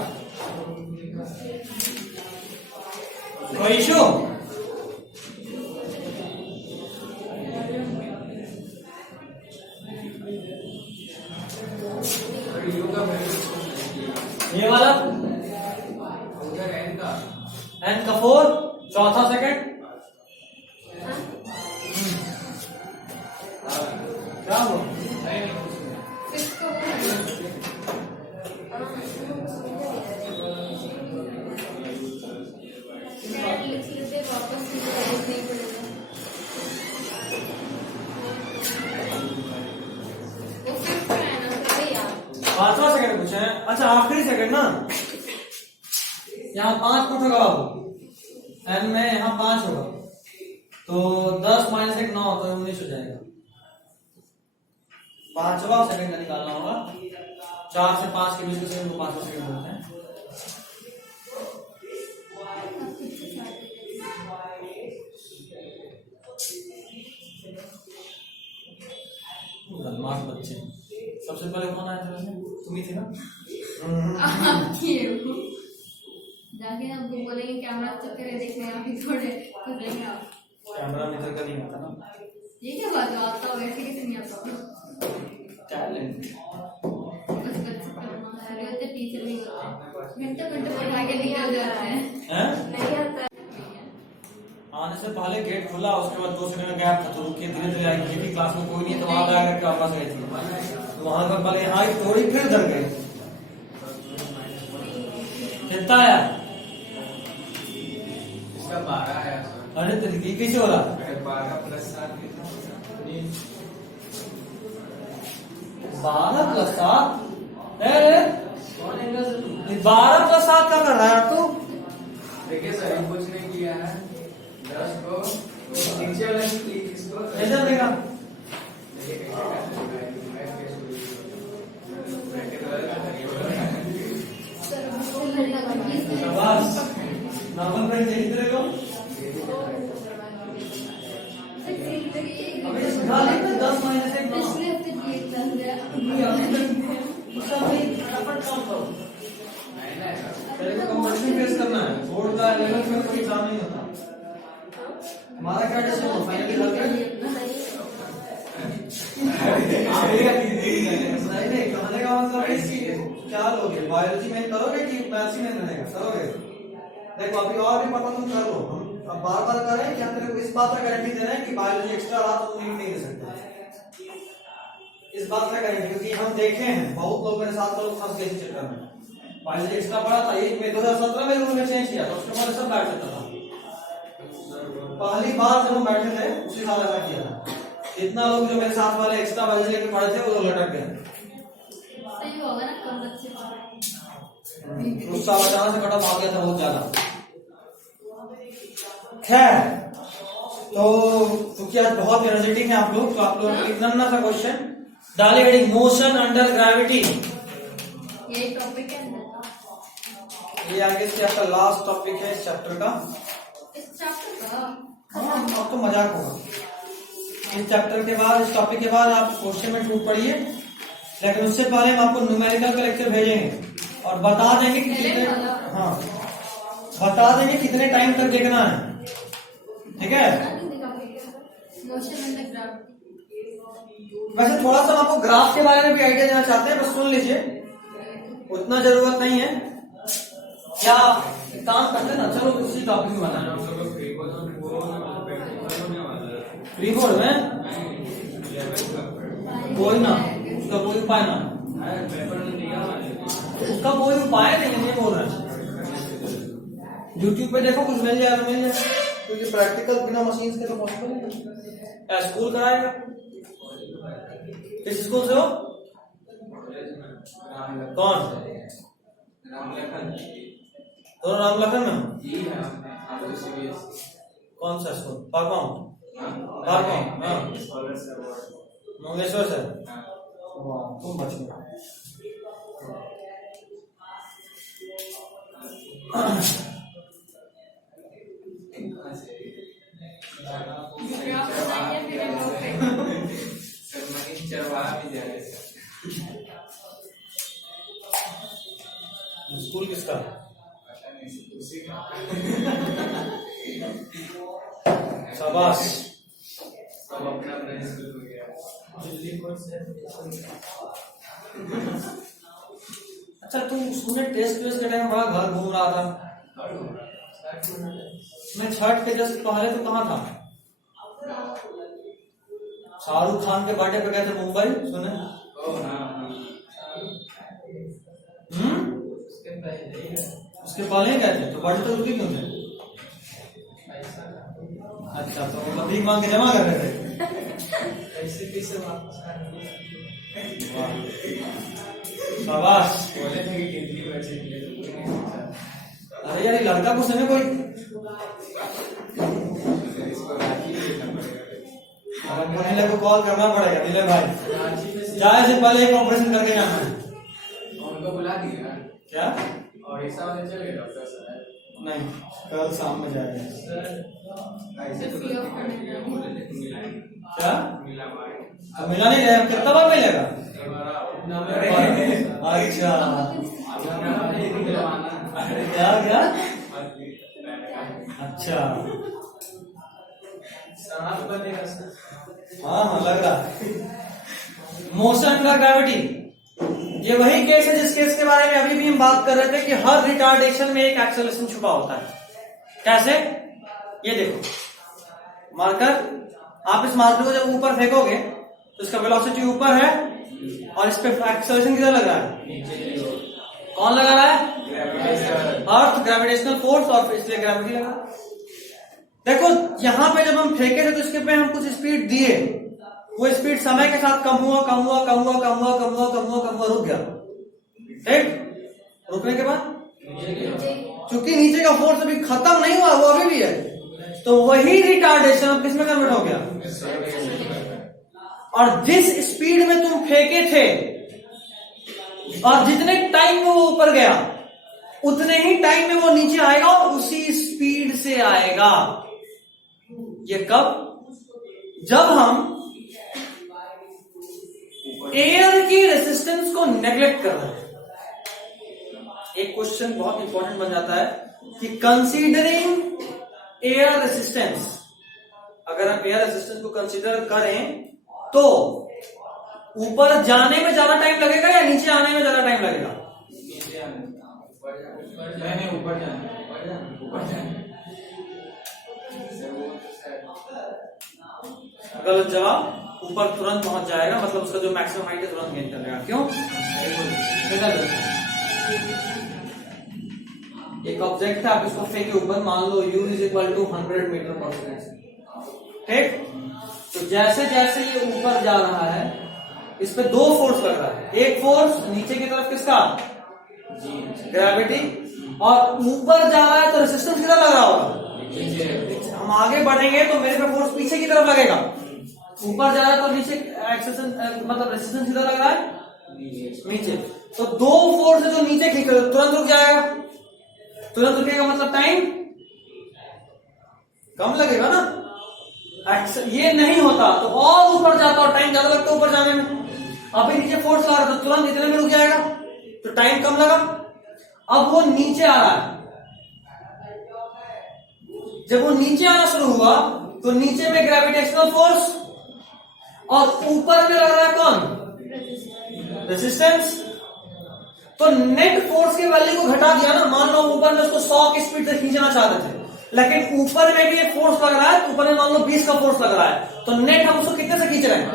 कोई इशू? ये वाला एन का 4, चौथा सेकंड क्या हो, पांचवा सेकंड पूछे हैं। अच्छा आखिरी सेकंड ना, यहाँ 5 फुट होगा बाबू, एन में यहाँ 5 होगा, तो 10 माइनस 1 9, तो 19 हो जाएगा। पांचवा सेकंड निकालना होगा, 4 से 5 के बीच के सेकंड को पांचवा सेकंड बोलते हैं। बदमाश बच्चे, सबसे पहले कौन आया था, तुम ही थी ना? जाके हम बोलेंगे कैमरा चेक करे, देखने आप भी थोड़े कर लेंगे आप। कैमरा में का नहीं आता ना, ये क्या बात है, आता हो वैसे कैसे नहीं आता, टैलेंट बस बच्चे अरे होते टीचर नहीं होते, घंटे घंटे पढ़ा के निकल जाते हैं, नहीं आता। आने से पहले गेट खुला, उसके बाद 2 सेकंड का गैप था, तो रुके धीरे धीरे आई, क्योंकि क्लास में कोई नहीं है, तो वहां जाकर के वापस गई थी, तो वहां पर पहले आई थोड़ी, फिर उधर गए। कितना आया? इसका 12 आया। अरे तरीके कैसे हो रहा, 12 प्लस 7 12 प्लस 7, अरे 12 प्लस 7 क्या कर रहा है तू? देखिए सर कुछ नहीं किया है, 10 को नीचे वाला इसको इधर देखा, बस नॉर्मल प्राइस यही करेगा। अबे गाली में 10 माइनस 1 पिछले हफ्ते दिए क्लास गया, उसका भाई फटाफट काम करो, तेरे को कंपटीशन फेस करना है, बोर्ड का 11th में कोई एग्जाम नहीं होता। हमारा क्या डिसीजन है, फाइनल रिजल्ट नहीं कहने का मतलब है कि क्या लोगे, बायोलॉजी में करोगे कि मैथ्स में रहेगा, करोगे? देखो अभी और भी पता तुम कर लो, हम अब बार बार कर रहे हैं कि हम तेरे को इस बात का गारंटी दे रहे हैं कि बायोलॉजी एक्स्ट्रा रहा तो तुम नीट नहीं दे सकते, इस बात का गारंटी, क्योंकि हम देखे हैं बहुत लोग मेरे साथ लोग फंस गए इस चक्कर में। बायोलॉजी एक्स्ट्रा पढ़ा था, ये मैं 2017 में रूल में चेंज किया था, उसके बाद सब बैठ जाता था। पहली बार जब हम बैठे थे उसी साल ऐसा किया था, इतना लोग जो मेरे साथ वाले एक्स्ट्रा बायोलॉजी लेके पढ़े थे वो लोग लटक गए। सही होगा ना, कम बच्चे उस साल अचानक से कट ऑफ आ गया था बहुत ज्यादा। खैर तो क्या बहुत एनर्जेटिक है आप लोग, तो आप लोग इतना ना था क्वेश्चन डाले, मोशन अंडर ग्रेविटी, ये टॉपिक है ना, ये आगे से आपका लास्ट टॉपिक है इस चैप्टर का। इस चैप्टर का अब तो मजाक होगा, इस चैप्टर के बाद, इस टॉपिक के बाद आप क्वेश्चन में टूट पड़िए, लेकिन उससे पहले हम आपको न्यूमेरिकल का लेक्चर भेजेंगे और बता देंगे कि कितने, हाँ बता देंगे कितने टाइम तक देखना है। ठीक है। Motion in the graph. वैसे थोड़ा सा आपको ग्राफ के बारे में भी आइडिया देना चाहते हैं, बस सुन लीजिए, उतना जरूरत नहीं है। क्या काम करते ना, चलो उसी टॉपिक में बनाना। फ्री बोर्ड में कोई ना, उसका कोई उपाय ना, उसका कोई उपाय नहीं है, बोल रहे यूट्यूब पे देखो, कुछ मिल जाएगा मिल जाएगा, क्योंकि प्रैक्टिकल बिना मशीन के तो पॉसिबल नहीं। स्कूल कराएगा, किस स्कूल से हो? कौन? तो राम लखन में हो? कौन सा स्कूल? पारगांव? मंगेश्वर से। तुम बच गए। स्कूल किसका? शाबाश। सब अपना अपना स्कूल हो गया। अच्छा, तुम स्कूल में टेस्ट के टाइम बड़ा घर घूम रहा था, मैं छठ के जस्ट पहले तो कहाँ था? शाहरुख खान के बर्थडे पे गए थे मुंबई, सुने? उसके पहले गए थे, तो बर्थडे तो रुकी क्यों थे? अच्छा, तो वो भीख मांग के जमा कर रहे थे। कैसे वापस शाबाश। बोले थे कि कितनी बचे। अरे यार, लड़का को समय कोई नीले को कॉल करना पड़ेगा। नीले भाई जाए से पहले एक ऑपरेशन करके जाना है। उनको बुला दिया क्या? और ऐसा वाले चले गए डॉक्टर साहब? नहीं, कल शाम में जाएगा। ऐसे तो क्या तो मिला नहीं जाएगा? कितना बार मिलेगा? अच्छा, क्या क्या? अच्छा, हाँ लग रहा है। मोशन का ग्रेविटी, ये वही केस है जिस केस के बारे में अभी भी हम बात कर रहे थे कि हर रिटार्डेशन में एक एक्सेलरेशन छुपा होता है। कैसे? ये देखो मार्कर, आप इस मार्कर को जब ऊपर फेंकोगे तो इसका वेलोसिटी ऊपर है और इस पे एक्सेलरेशन किधर लग रहा है? कौन लगा रहा है? अर्थ, ग्रेविटेशनल फोर्स, और इसलिए ग्रेविटी लगा। देखो यहां पे जब हम फेंके थे तो इसके पे हम कुछ स्पीड दिए, वो स्पीड समय के साथ कम हुआ, रुक गया। ठीक, रुकने के बाद चूंकि नीचे का फोर्स अभी खत्म नहीं हुआ, वो अभी भी है, तो वही रिटार्डेशन अब किसमें कन्वर्ट हो गया? और जिस स्पीड में तुम फेंके थे और जितने टाइम में वो ऊपर गया, उतने ही टाइम में वो नीचे आएगा और उसी स्पीड से आएगा। ये कब? जब हम एयर की रेजिस्टेंस को नेग्लेक्ट कर रहे हैं। एक क्वेश्चन बहुत इंपॉर्टेंट बन जाता है कि कंसीडरिंग एयर रेजिस्टेंस, अगर हम एयर रेजिस्टेंस को कंसीडर करें तो ऊपर जाने में ज्यादा टाइम लगेगा या नीचे आने में ज्यादा टाइम लगेगा? ऊपर जाने। गलत जवाब। ऊपर तुरंत पहुंच जाएगा, मतलब उसका जो मैक्सिमम हाइट है तुरंत गेन कर लेगा। क्यों? एक ऑब्जेक्ट है, आप इसको फेंके ऊपर, मान लो u is equal to 100 metre per second. ठीक, तो जैसे जैसे ये ऊपर जा रहा है, इस पे दो फोर्स लग रहा है। एक फोर्स नीचे की तरफ किसका? ग्रेविटी। और ऊपर जा रहा है तो रेजिस्टेंस किधर लग रहा होगा? हम आगे बढ़ेंगे तो मेरे पे फोर्स पीछे की तरफ लगेगा। ऊपर जा रहा है तो नीचे एक्सेलरेशन, मतलब रेजिस्टेंस किधर लग रहा है? नीचे। तो दो फोर्स जो नीचे खींच रहे, तुरंत रुक जाएगा। तुरंत रुकेगा मतलब टाइम कम लगेगा ना। ये नहीं होता तो और ऊपर जाता और टाइम ज्यादा लगता ऊपर जाने में। अभी नीचे फोर्स ला रहा था, तुरंत इतने में रुक जाएगा तो टाइम कम लगा। अब वो नीचे आ रहा है जब वो नीचे आना शुरू हुआ तो नीचे में ग्रेविटेशनल फोर्स और ऊपर में लग रहा है कौन, रेजिस्टेंस। तो नेट फोर्स की वैल्यू को घटा दिया ना। मान लो ऊपर में उसको 100 की स्पीड से खींचना चाहते थे, लेकिन ऊपर में भी एक फोर्स लग रहा है, ऊपर में मान लो 20 का फोर्स लग रहा है, तो नेट हम उसको कितने से खींच रहे हैं,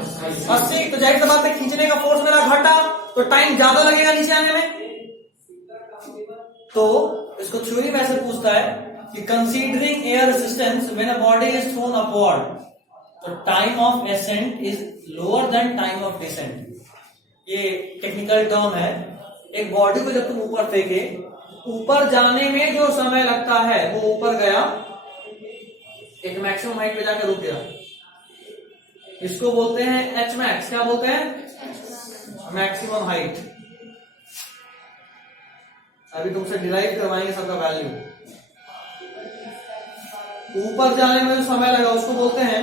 80। तो जाहिर सी बात है खींचने का फोर्स मेरा घटा, तो टाइम ज्यादा लगेगा नीचे आने में। तो इसको थ्योरी में ऐसे पूछता है कि considering air resistance when a body is thrown upward, तो time of ascent is lower than time of descent. ये टेक्निकल टर्म है। एक बॉडी को जब तुम ऊपर फेंके, ऊपर जाने में जो समय लगता है वो ऊपर गया, एक मैक्सिमम हाइट पे जाकर रुक गया, इसको बोलते हैं एच मैक्स। क्या बोलते हैं, मैक्सिमम हाइट। अभी तुमसे डिराइव करवाएंगे सबका वैल्यू। ऊपर जाने में जो समय लगा उसको बोलते हैं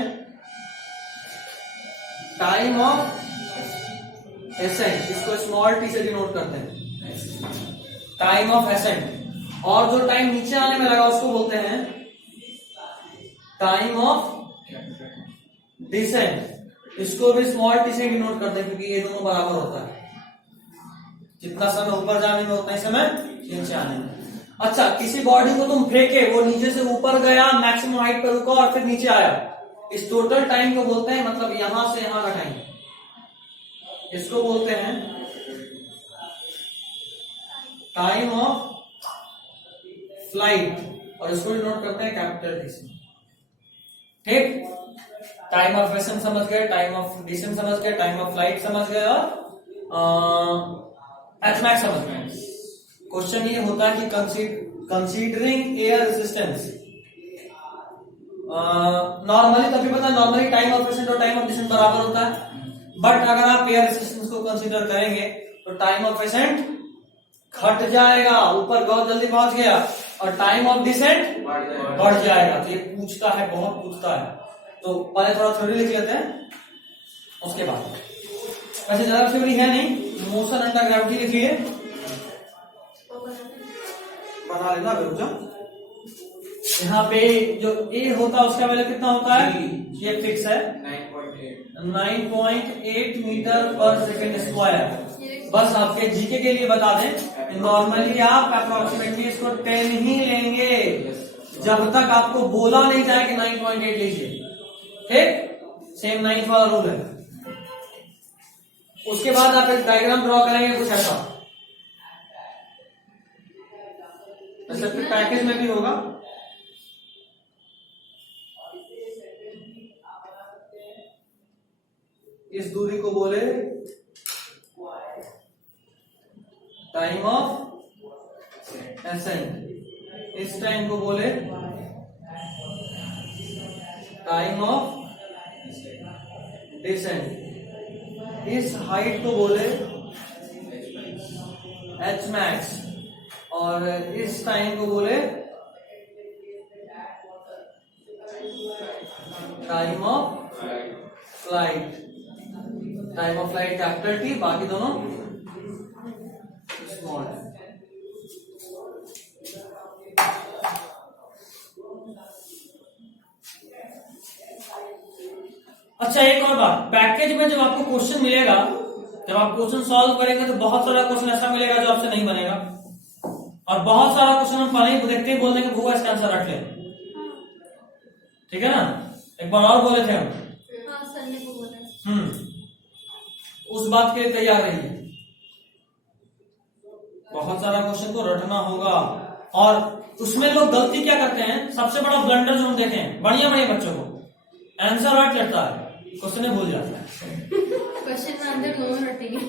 टाइम ऑफ एसेंट। इसको स्मॉल टी से डिनोट करते हैं, टाइम ऑफ एसेंट। और जो टाइम नीचे आने में लगा उसको बोलते हैं टाइम ऑफ डिसेंट। इसको भी स्मॉल टी से डिनोट करते हैं, क्योंकि ये दोनों बराबर होता है। जितना समय ऊपर जाने में उतना ही समय नीचे आने में। अच्छा, किसी बॉडी को तुम फेंके, वो नीचे से ऊपर गया, मैक्सिमम हाइट पर रुका और फिर नीचे आया, इस टोटल टाइम को बोलते हैं, मतलब यहां से यहां का टाइम, इसको बोलते हैं टाइम ऑफ फ्लाइट, और इसको भी नोट करते हैं कैपिटल टी से। ठीक, टाइम ऑफ एसेंट समझ गए, टाइम ऑफ डिसेंट समझ गए, टाइम ऑफ फ्लाइट समझ गए, और एच मैक्स समझ गए। क्वेश्चन ये होता है कि कंसीडरिंग एयर रेजिस्टेंस, नॉर्मली तभी पता है, नॉर्मली टाइम ऑफ एसेंट और टाइम ऑफ डिसेंट बराबर होता है, बट अगर आप एयर रेजिस्टेंस को कंसीडर करेंगे तो टाइम ऑफ एसेंट घट जाएगा, ऊपर बहुत जल्दी पहुंच गया, और टाइम ऑफ डिसेंट बढ़ जाएगा। तो ये पूछता है, बहुत पूछता है। तो पहले थोड़ा थ्योरी लिख लेते हैं, उसके बाद वैसे ज्यादा थ्योरी है नहीं, मोशन अंडर ग्रेविटी लिखिए, बना लेना। रुक जाओ, यहाँ पे जो ए होता है उसका वैल्यू कितना होता है, ये फिक्स है 9.8 मीटर पर सेकेंड स्क्वायर। बस आपके जीके के लिए बता दें, नॉर्मली आप अप्रोक्सीमेटली इसको 10 ही लेंगे जब तक आपको बोला नहीं जाए कि 9.8 लीजिए। ठीक, सेम 9th वाला रूल है। उसके बाद आप एक डायग्राम ड्रॉ करेंगे कुछ ऐसा, ऐसा फिर पैकेज में भी होगा। इस दूरी को बोले टाइम ऑफ एसेंट, इस टाइम को बोले टाइम ऑफ डिसेंट, इस हाइट को बोले एच मैक्स, और इस टाइम को बोले time of flight. Time of flight capital T, बाकी दोनों स्मॉल है। अच्छा, एक और बात, पैकेज में जब आपको क्वेश्चन मिलेगा, जब आप क्वेश्चन सॉल्व करेंगे तो बहुत सारा क्वेश्चन ऐसा मिलेगा जो आपसे नहीं बनेगा, और बहुत सारा क्वेश्चन हम पहले ही देखते ही बोल देंगे भूआ इसका आंसर रख ले। ठीक है ना, एक बार और बोले थे हम, उस बात के लिए तैयार रहिए। बहुत सारा क्वेश्चन को रटना होगा, और उसमें लोग गलती क्या करते हैं, सबसे बड़ा ब्लंडर जो हम देखे हैं बढ़िया बढ़िया बच्चों को, आंसर रट लेता है, क्वेश्चन भूल जाता है। क्वेश्चन में आंसर दोनों रटेंगे।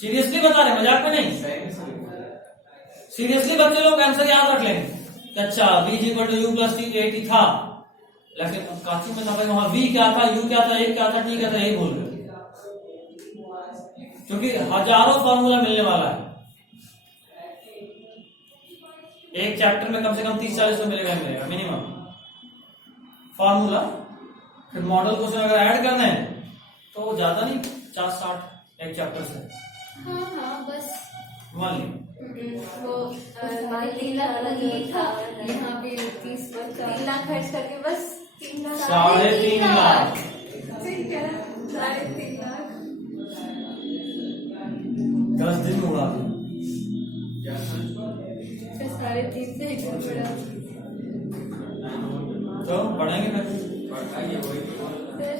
सीरियसली बता रहे, मजाक में नहीं, सीरियसली बच्चे लोग आंसर याद रख लेंगे। अच्छा, v = u + t 80 था, लेकिन काचू में था वहां v क्या था, u क्या था, a क्या था, t क्या था, यही भूल गए, क्योंकि हजारों फॉर्मूला मिलने वाला है। एक चैप्टर में कम से कम 30-40 तो मिलेगा मिनिमम फॉर्मूला। फिर मॉडल क्वेश्चन अगर ऐड करना है तो ज्यादा नहीं, 50-60 एक चैप्टर से हाँ बस मान ली। वो 3 लाख लगी था, यहाँ पे 3 लाख खर्च करके बस 3.5 लाख। 3.5 लाख 10 दिन में उड़ा दिया। फिर 3.5 से 1 रुपया तो पढ़ेंगे फिर, फिर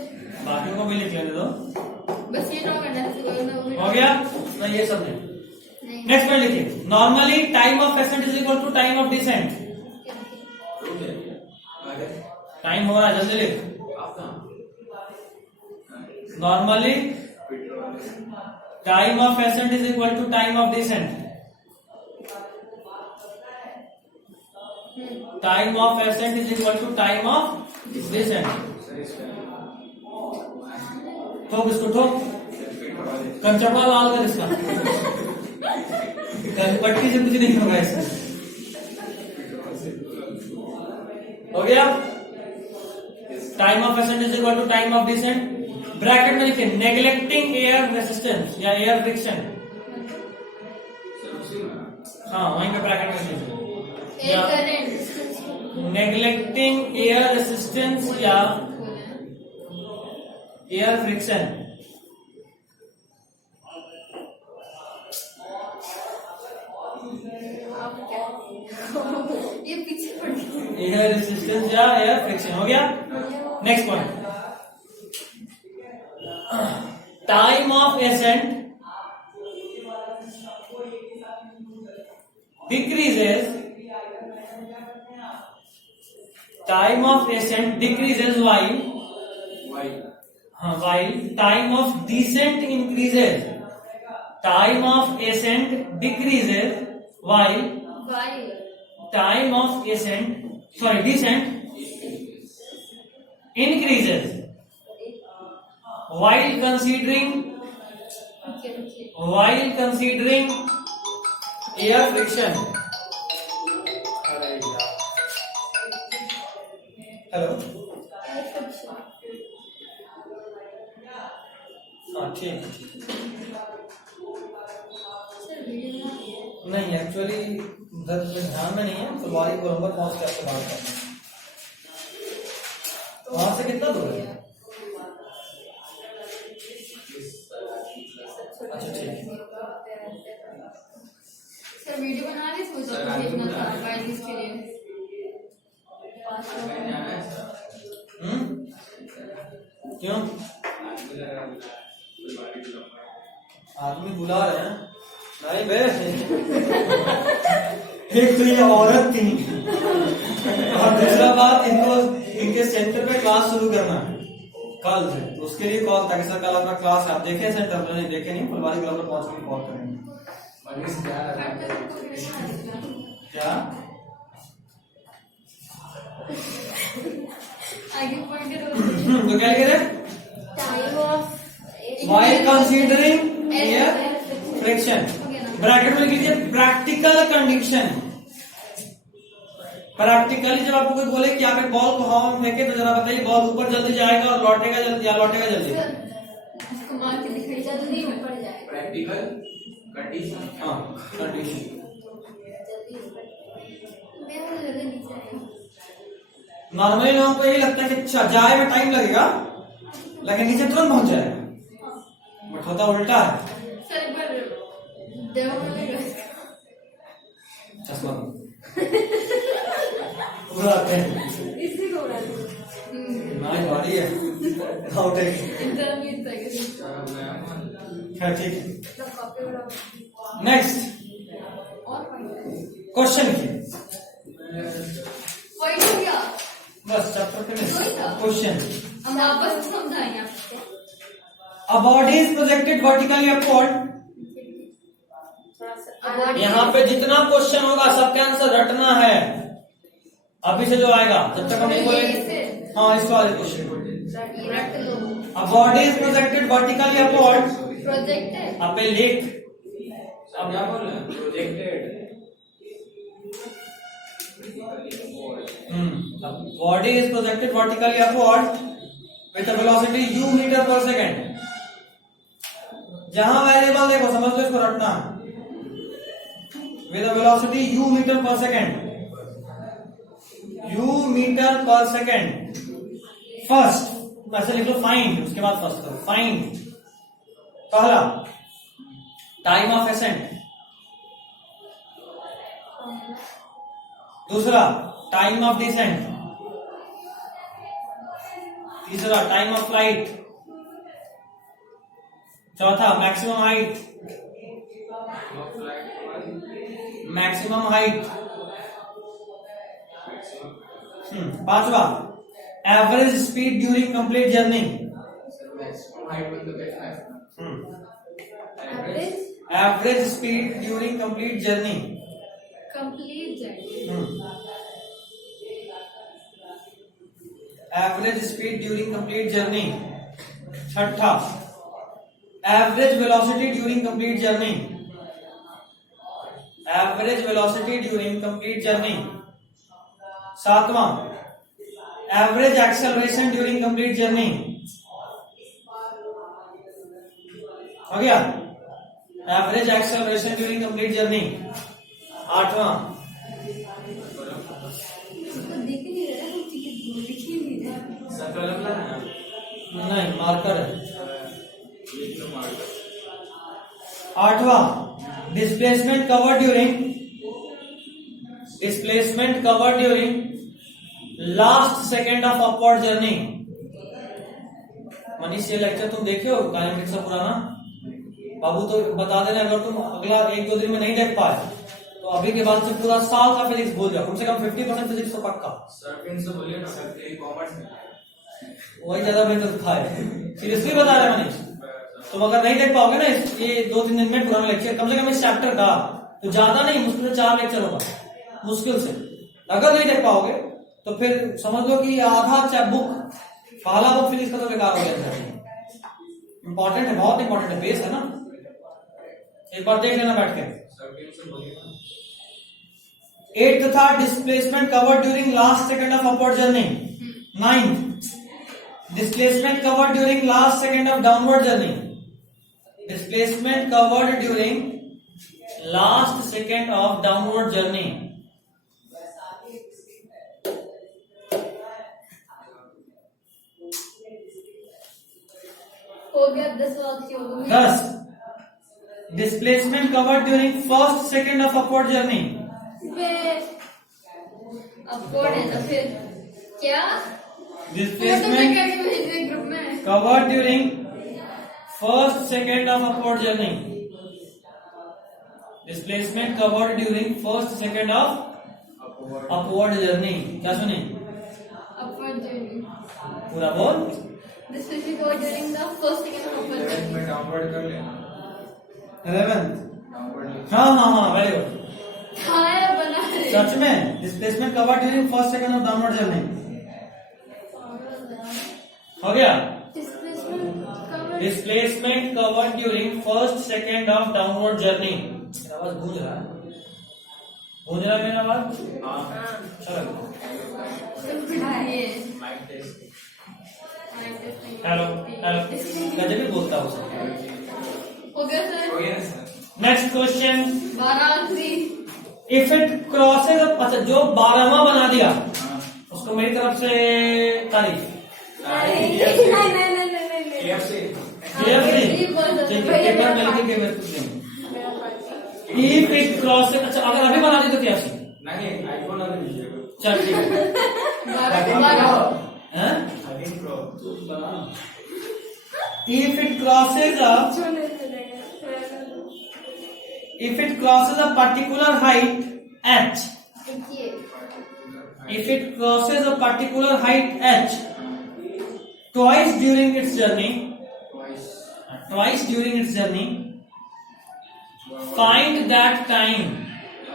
बाकी को भी लिख लेने दो। बस ये 9 करना है, हो गया ना, ये सब नहीं। नेक्स्ट पॉइंट लिखिए, normally time of ascent is equal to time of descent. Time हो रहा है, जल्दी लिख। Normally time of ascent is equal to time of descent. Time of ascent is equal to time of descent. ठोक इसको, ठोक कंचपा लाल कर इसका, पट्टी से कुछ नहीं होगा इसका। हो गया, time of ascent is equal to time of descent. Bracket में लिखिए नेग्लेक्टिंग एयर रेसिस्टेंस या एयर फ्रिक्शन। हाँ वहीं पे ब्रैकेट में लिखिए नेग्लेक्टिंग एयर रेसिस्टेंस या एयर फ्रिक्शन। ये पीछे पड़ गया। एयर रेसिस्टेंस या एयर फ्रिक्शन। हो गया, next point, time of ascent decreases, time of ascent decreases while time of descent increases. Time of ascent decreases while time of descent increases. While considering air friction. Hello, हाँ ठीक है। नहीं actually उधर ध्यान में नहीं है, तो बारी कोलंबर पहुंच के आपसे बात करना। वहां से कितना दूर है? अच्छा ठीक है। सर वीडियो बना रहे, सोचा था भेजना था गाइडेंस के लिए। क्यों? आदमी बुला रहे हैं? नहीं बे, एक तो ये औरत थी और दूसरा बात इनके सेंटर पे क्लास शुरू करना है कल से, उसके लिए कॉल था कि सर कल अपना क्लास आप देखें सेंटर पर, नहीं देखे नहीं, फुलवारी क्लब पर पहुंच के कॉल करेंगे। क्या आगे पॉइंट तो क्या लिखे थे? Time of While considering air friction, bracket में लिखिए प्रैक्टिकल कंडीशन। प्रैक्टिकली जब आपको कोई बोले कि आप एक बॉल को हवा में फेंके, तो जरा बताइए बॉल ऊपर जल्दी जाएगा और लौटेगा जल्दी या लौटेगा जल्दी? इसको मार के दिखाई जल्दी ऊपर जाए। Practical condition. हाँ कंडीशन। नॉर्मली लोगों को यही लगता है कि जाए में टाइम लगेगा लेकिन नीचे तुरंत पहुंच जाएगा, बट होता उल्टा है। सर एक बार देव बोलेगा चश्मा उड़ाते हैं, इसी को उड़ाते हैं। नाई गाड़ी है आउट है। इंटरमीडिएट तक हाँ ठीक है। सब कॉपी उड़ा नेक्स्ट और क्वेश्चन की पॉइंट हो गया। बस चैप्टर फिनिश। वही था। क्वेश्चन, हम वापस समझाएंगे आपको। A body is projected vertically upward। यहाँ पे जितना क्वेश्चन होगा सबके आंसर रटना है अभी से जो आएगा, जब तक हम नहीं बोलेंगे। हाँ इस वाले क्वेश्चन को रट लो। A body is projected vertically upward। Project है। आप पे लिख, अब क्या बोल रहे हैं? Projected. body is projected vertically upward with a velocity u meter per second। जहां वेरिएबल देखो समझ लो, इसको रटना है। with a velocity u meter per second. u meter per second. First ऐसे लिख लो फाइंड, उसके बाद फर्स्ट करो फाइंड. पहला टाइम ऑफ एसेंट, दूसरा टाइम ऑफ डिसेंट, तीसरा टाइम ऑफ फ्लाइट, चौथा मैक्सिमम हाइट, मैक्सिमम हाइट, पांचवा average speed during complete journey. Maximum height मतलब क्या है? Average average speed during complete journey. Complete journey. Average speed during complete journey. छठा average velocity during complete journey. Average velocity during complete journey. सातवां average acceleration during complete journey. हो गया average acceleration during complete journey. आठवां इसको दिख नहीं रहा है, दिख ही नहीं रहा. सब कलम ला है नहीं मार्कर है. एक तो मार्कर. आठवां displacement cover during last second of upward journey. Manish ये लेक्चर तुम देखे हो काइनेमेटिक्स का पुराना? बाबू तो बता देना अगर तुम अगला 1-2 दिन में नहीं देख पाए तो अभी के बाद से पूरा साल का फिजिक्स भूल जाओ. कम से कम 50% फिजिक्स तो पक्का. सर फिर से बोलिए ना सर, ये कॉमर्स में वही ज्यादा बेहतर था. सीरियसली बता रहे मनीष, तुम अगर नहीं देख पाओगे ना ये 2-3 दिन में पुराना लेक्चर, कम से कम इस चैप्टर का तो ज्यादा नहीं, मुश्किल से 4 लेक्चर होगा मुश्किल से. अगर नहीं देख पाओगे तो फिर समझ लो कि आधा बुक, पहला बुक फिजिक्स का तो बेकार हो गया. इंपॉर्टेंट है, बहुत इंपॉर्टेंट है, बेस है ना. एक बार देख लेना बैठ के. सर फिर से बोलिए ना. 8th था displacement cover during last second of upward journey. 9th displacement cover during last second of downward journey. Displacement covered during last second of downward journey. हो गया 10 वाक्य हो गए. 10 displacement cover during first second of upward journey. Upward है ना फिर क्या? Displacement group में cover during first second of upward journey. Displacement cover during first second of upward journey. क्या सुने? Upward journey. पूरा बोल. Displacement cover during the first second of upward journey. में डाउनवर्ड कर लेना. 11th. डाउनवर्ड हाँ very good. खाया बना रहे. सच में displacement cover during first second of downward journey. हो गया. Displacement cover during first second of downward journey. मेरा आवाज गूंज रहा है? गूंज रहा है मेरा आवाज? हाँ. चलो माइक टेस्ट. हेलो हेलो गजब ही बोलता हूँ. हो गया सर. हो गया सर. Next question. 12 आखिरी. इफ इट क्रॉसेज, अच्छा जो 12वां बना दिया हाँ. उसको मेरी तरफ से तारीफ. नहीं. KFC. इफ इट क्रॉसेज, अच्छा अगर अभी बना दी तो क्या सी? नहीं आईफोन वाला लीजिए. चल ठीक है. 12 हैं? 13 Pro. If it crosses a particular height h, if it crosses a particular height h twice during its journey, find that time.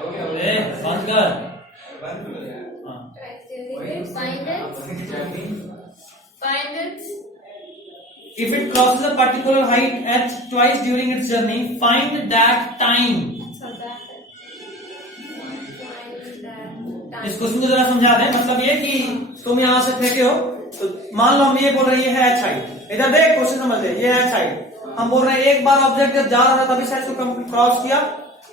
हो गया. ए बंद कर. बंद हो गया. हाँ. Find it. If it crosses a particular height h twice during its journey, find that time. इस question को जरा समझा दें. मतलब ये कि तुम यहां से फेंके हो तो मान लो हम ये बोल रहे हैं ये है h हाइट. इधर देख क्वेश्चन समझ ले, ये है h हाइट. हम बोल रहे हैं एक बार ऑब्जेक्ट जब जा रहा था तभी से इसको क्रॉस किया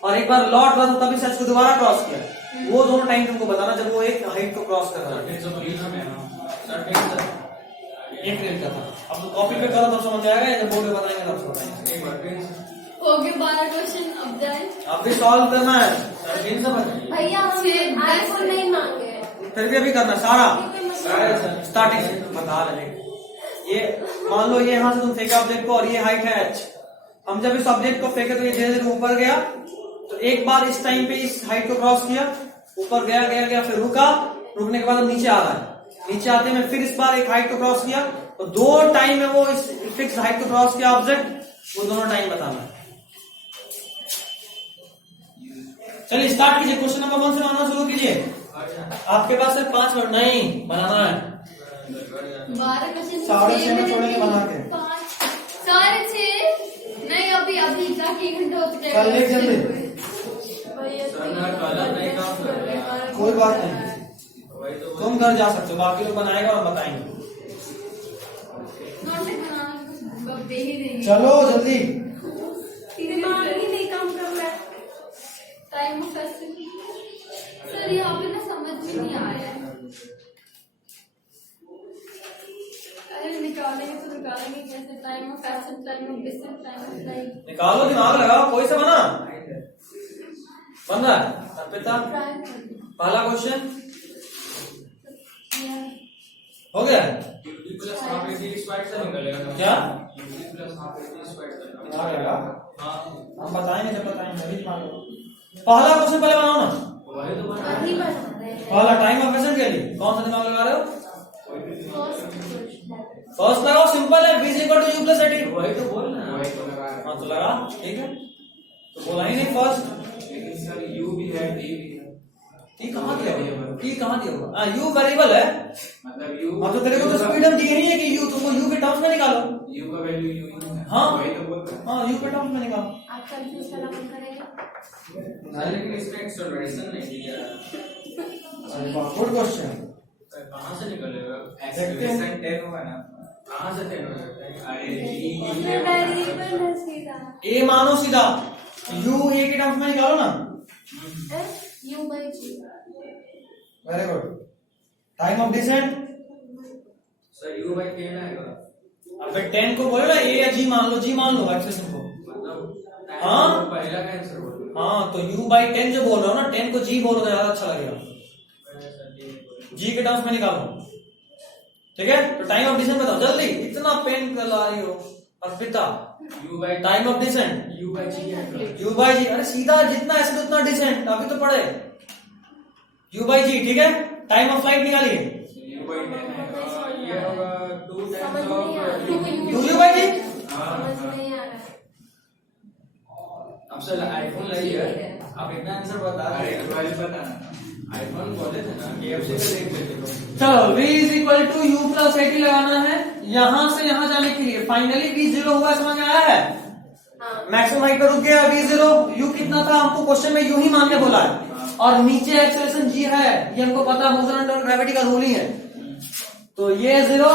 और एक बार लौट हुआ तो तभी सच को दोबारा क्रॉस किया, वो दोनों टाइम तुमको बताना जब वो एक हाइट को क्रॉस कर रहा है। एक रेट का था। अब तो कॉपी पे करो तब समझ आएगा, जब बोर्ड पे बताएंगे तब समझ आएगा। हो गए 12 क्वेश्चन, अब जाए। अब भी सॉल्व करना है भैया हम आईफोन नहीं मांगे, फिर भी अभी करना सारा स्टार्टिंग से बता रहे। ये मान लो ये यहाँ से तुम फेंका ऑब्जेक्ट को और ये हाइट है h, हम जब इस ऑब्जेक्ट को फेंके तो ये धीरे धीरे ऊपर गया, तो एक बार इस टाइम पे इस हाइट को क्रॉस किया, ऊपर गया गया गया, फिर रुका, रुकने के बाद अब नीचे आ रहा है, नीचे आते में फिर इस बार एक हाइट को क्रॉस किया, तो दो टाइम में वो इस फिक्स हाइट को क्रॉस किया ऑब्जेक्ट, वो दोनों टाइम बताना है। चलिए स्टार्ट कीजिए, क्वेश्चन नंबर 1 से बनाना शुरू कीजिए। आपके पास सिर्फ 5 मिनट नहीं बनाना है, 12 क्वेश्चन 6:30 में छोड़ेंगे बना के। 6:30 नहीं, अभी जाके 1 घंटा हो चुका कल लेट जल्दी, कोई बात नहीं, तुम घर जा सकते हो, बाकी लोग बनाएगा और बताएंगे। दे ही देंगे। चलो जल्दी, दिमाग ही नहीं काम कर रहा है। टाइम सर यहाँ पे ना समझ में नहीं आ रहा है। अरे निकालेंगे तो निकालेंगे कैसे? Time of action, time of distance, time of life निकालो, दिमाग लगाओ, कोई सा बना बन रहा है। अर्पिता पहला क्वेश्चन हो गया क्या? दिमाग लगा, हम बताएंगे जब बताएंगे अभी दिमाग लगाओ। पहला क्वेश्चन पहले बनाओ ना, पहला टाइम ऑफ एक्शन के लिए कौन सा दिमाग लगा रहे हो? फर्स्ट लगाओ, सिंपल है, v equal to u plus a t, वही तो बोल रहे हैं। हाँ तो लगा, ठीक है, तो बोला ही नहीं फर्स्ट, लेकिन सर यू भी है, डी भी है, टी कहाँ दिया होगा? टी कहाँ दिया होगा? यू वेरिएबल है, मतलब यू। हाँ तो तेरे को तो फ्रीडम दी नहीं है कि यू, तुमको यू के टर्म्स में निकालो, यू का वैल्यू यू ही है। हाँ वही तो बोलते हैं। हाँ, यू के टर्म्स में निकालो। आप कंफ्यूज करना बंद करेंगे। लेकिन इसमें एक्सेलरेशन नहीं दिया है। गुड क्वेश्चन, कहाँ से निकलेगा? एक्सेलरेशन 10 होगा ना, कहाँ से 10 हो सकता है? अरे वेरिएबल है सीधा, ए मानो सीधा, यू ए के टर्म्स में निकालो ना। u by g। Very good. Time of descent, sir u by 10 आएगा, अबे 10 को बोलो ना, ए या जी मान लो, जी मान लो एक्सेशन को, मतलब हाँ पहला का आंसर बोलो। हाँ, तो u बाई 10 जो बोल रहा हो ना, 10 को जी बोलो तो ज्यादा अच्छा लगेगा, जी के टर्म्स में निकालो, ठीक है। तो टाइम ऑफ डिसेंट बताओ जल्दी, इतना पेन कर ला रही हो Arpita. U by time of descent, u by g है, यू बाई जी, अरे सीधा जितना ऐसे उतना डिसेंट, अभी तो पढ़े, यू बाई जी, ठीक है। टाइम ऑफ फ्लाइट निकालिए, यू बाई 10 है, ये होगा 2 times of two u by g. समझ नहीं आ रहा। अब सर आईफोन लाइए, आप इतना आंसर बता रहे हैं, वाली बताना, आईफोन बोले थे ना, KFC का देख लेते हो। चलो v is equal to u plus a t लगाना है, यहां से यहां जाने के लिए। फाइनली v 0 हुआ, समझ में आया है? मैक्सिमम हाइट पर रुक गया v 0, u कितना था हमको क्वेश्चन में यू ही मान के बोला है, और नीचे एक्सेलरेशन g है, ये हमको पता, मोशन अंडर ग्रेविटी का रूल ही है। तो ये 0,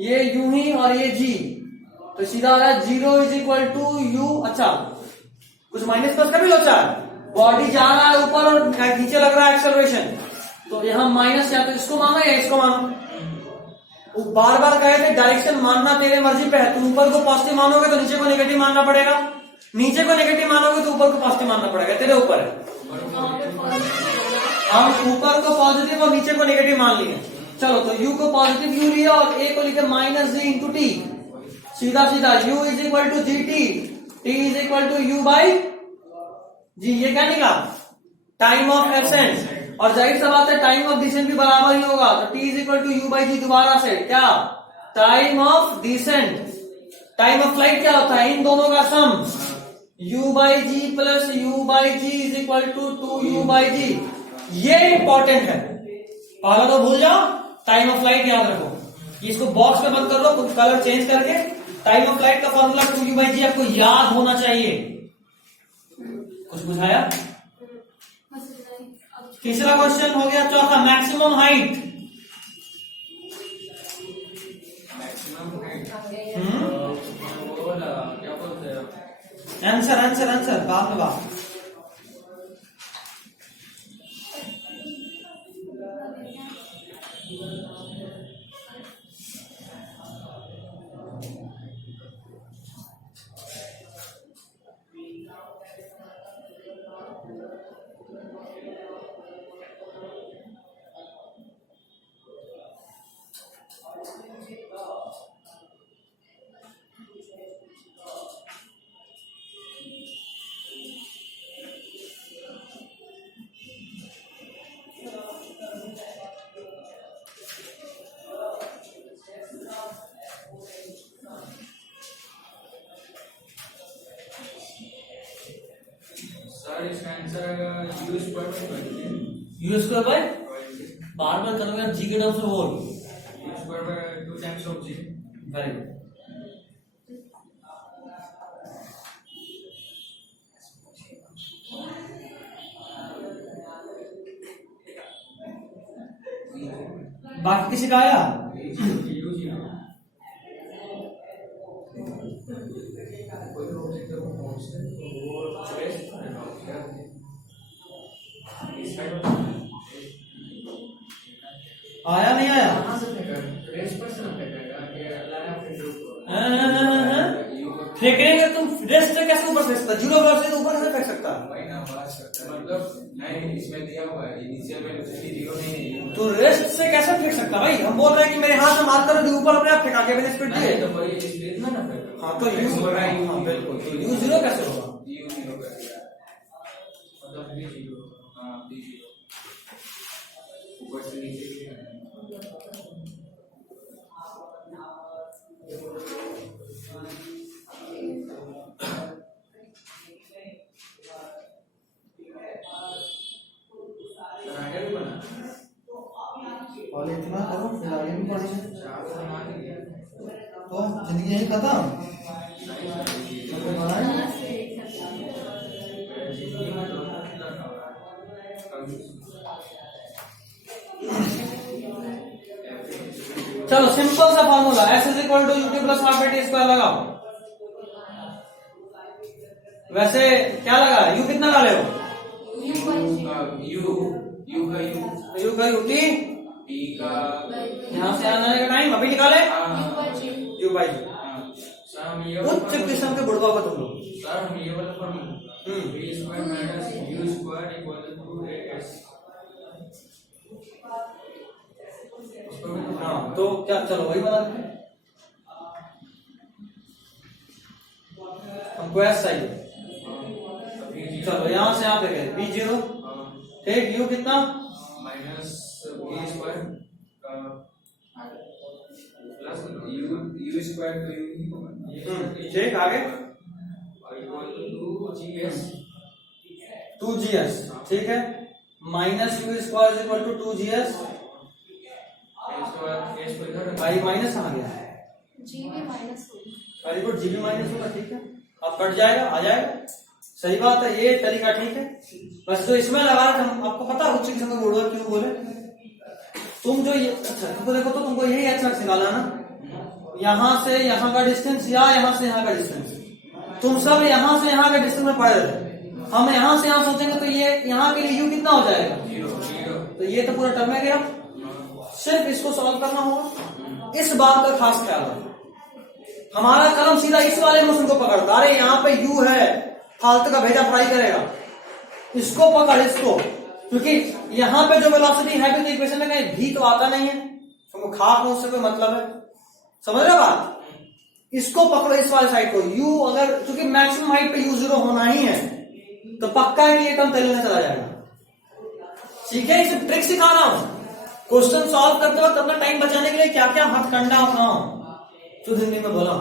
ये u ही और ये g, तो सीधा आ रहा है 0 इज इक्वल टू यू। अच्छा कुछ माइनस प्लस का भी लोचा है, बॉडी जा रहा है ऊपर और नीचे लग रहा है एक्सेलरेशन, तो यहाँ माइनस या तो इसको मानो या इसको मानो। वो बार बार कहे थे डायरेक्शन मानना तेरे मर्जी पे है, तुम ऊपर को पॉजिटिव मानोगे तो नीचे को नेगेटिव मानना पड़ेगा, नीचे को नेगेटिव मानोगे तो ऊपर को पॉजिटिव मानना पड़ेगा, तेरे ऊपर है। हम ऊपर को पॉजिटिव और नीचे को नेगेटिव मान लिए। चलो तो u को पॉजिटिव u लिया और a को लिखे माइनस g इंटू टी, सीधा सीधा u is equal to g t, t is equal to u by g. ये क्या निकला? टाइम ऑफ एब्सेंस, और जाहिर सा बात है टाइम ऑफ डिसेंट भी बराबर ही होगा, तो t is equal to u by g. दोबारा से क्या? Time of descent, time of flight क्या होता है? इन दोनों का sum, u by g plus u by g is equal to 2u by g. ये इंपॉर्टेंट है, पहला तो भूल जाओ, टाइम ऑफ फ्लाइट याद रखो, इसको बॉक्स में बंद कर दो, कुछ कलर चेंज करके। टाइम ऑफ फ्लाइट का फॉर्मूला 2u बाई जी आपको याद होना चाहिए। कुछ बुझाया? तीसरा क्वेश्चन हो गया। चौथा, मैक्सिमम हाइट। मैक्सिमम हाइट क्या बोलते हैं? आंसर आंसर आंसर बाद में बात। आंसर आएगा U square by 20 U square by बार बार करोगे आप जी के टर्म्स में बोल U square by 2 times of G very good बाकी किसी का आया यू जी कोई ऑब्जेक्ट को कांस्टेंट वो ट्रेस इस साइड आया नहीं आया कहां से फेंका ट्रेस पर से ना फेंकेगा कि लाया अपने ग्रुप को फेंकेंगे तुम रेस्ट से कैसे ऊपर फेंक सकता जीरो पर से ऊपर कैसे फेंक सकता वही ना बात सकता है मतलब नहीं इसमें दिया हुआ है इनिशियल वेलोसिटी जीरो नहीं है तो रेस्ट से कैसे फेंक सकता भाई हम बोल रहे हैं कि मेरे हाथ में मार कर ऊपर अपने आप फेंका के मैंने स्पीड नहीं दिए तो वही स्पेस में ना फेंका हाँ तो यू हाँ बिल्कुल तो यू जीरो कैसे होगा यू जीरो कर दिया मतलब भी जीरो हाँ भी जीरो ऊपर से नीचे भी है आगे भी बना और इतना करो फिर आगे भी पढ़ेंगे चार बना दिया तो जिंदगी यही खत्म बनाए क्लास से एक साथ जिंदगी में तो लगा हुआ है चलो सिंपल सा formula s is equal to u t plus half a t square लगाओ वैसे क्या लगा यू कितना डाले हो यू का यूटी पी का यहाँ से आने का टाइम अभी निकाले यू बाई सर हम ये उच्च किस्म के बुढ़वा को तुम लोग सर हम ये वाला formula v square minus u square equal to s हाँ तो क्या चलो वही बना दें हमको एस चाहिए चलो यहाँ से यहाँ पे गए बी जीरो ठीक यू कितना minus v square plus u square तो यू ही होगा ठीक आगे equal to G S 2gs ठीक है minus u square is equal to 2gs इसके बाद एस को इधर भाई माइनस कहाँ गया जी में माइनस होगी वेरी गुड जीबी माइनस होगा ठीक है अब कट जाएगा आ जाएगा सही बात है ये तरीका ठीक है बस जो इसमें लगा रहे थे आपको पता है उच्च किस्म का बोर्ड क्यों बोले तुम जो ये अच्छा तुमको देखो तो तुमको यही अच्छा निकाला ना यहाँ से यहाँ का डिस्टेंस या यहाँ से यहाँ का डिस्टेंस तुम सब यहाँ से यहाँ का डिस्टेंस में पढ़ रहे थे हम यहाँ से यहाँ सोचेंगे तो ये यहाँ के लिए यू कितना हो जाएगा जीरो तो ये तो पूरा टर्म है गया सिर्फ इसको सॉल्व करना होगा इस बात का खास ख्याल रखो हमारा कलम सीधा इस वाले मोशन को पकड़ता अरे यहाँ पे यू है फालतू का भेजा फ्राई करेगा इसको पकड़ इसको क्योंकि यहाँ पे जो वेलोसिटी है तो इक्वेशन में कहीं भी तो आता नहीं है तुमको खास उससे कोई मतलब है समझ रहे बात इसको पकड़ो इस वाले साइड को यू अगर क्योंकि मैक्सिमम हाइट पे यू जीरो होना ही है तो पक्का है कि ये टर्म तेल में चला जाएगा ठीक है इसे ट्रिक सिखा रहा हूं क्वेश्चन सॉल्व करते वक्त अपना टाइम बचाने के लिए क्या क्या हथकंडा अपनाओ जो हिंदी में बोला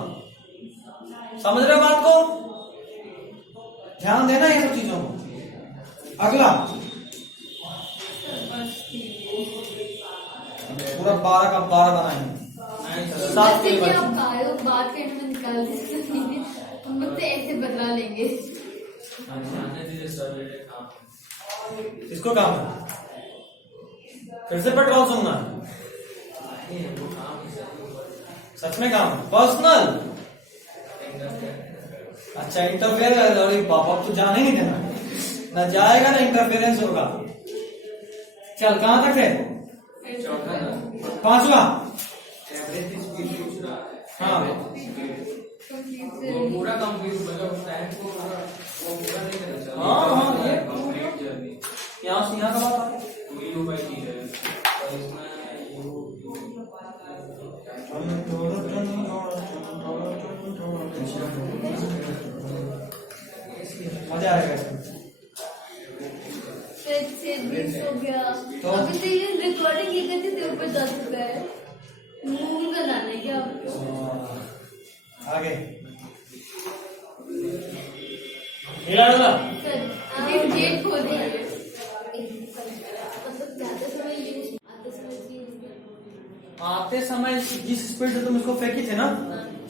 समझ रहे बात को ध्यान देना ये सब चीजों को अगला पूरा 12 का 12 बनाएंगे 7 के लिए आप कायो बात करने में निकाल देते हम मुझसे ऐसे बदला लेंगे आने दीजिए सर काम इसको काम है फिर से पेट्रोल सुनना नहीं है वो काम सच में काम है पर्सनल अच्छा इंटरफेयर अरे बाबा तो जाने ही नहीं देना ना जाएगा ना इंटरफेरेंस होगा चल कहां तक है चौथा पांचवा एवरेज स्पीड पूछ रहा है हाँ वो पूरा कंप्लीट मतलब टाइम को वो पूरा नहीं करना चाहिए हाँ, ये कंप्लीट जर्नी यहाँ से यहाँ का बात आ रही वही यू बाई टी है और इसमें मजा आएगा इसमें हो गया अभी तो ये रिकॉर्डिंग ये करते थे ऊपर जा चुका है मूवी बनाने क्या आगे हिला डाला सर प्लीज गेट खोल दीजिए। मतलब जाते समय यूज आते समय जी आते समय जिस स्पीड से तुम इसको फेंकी थे ना,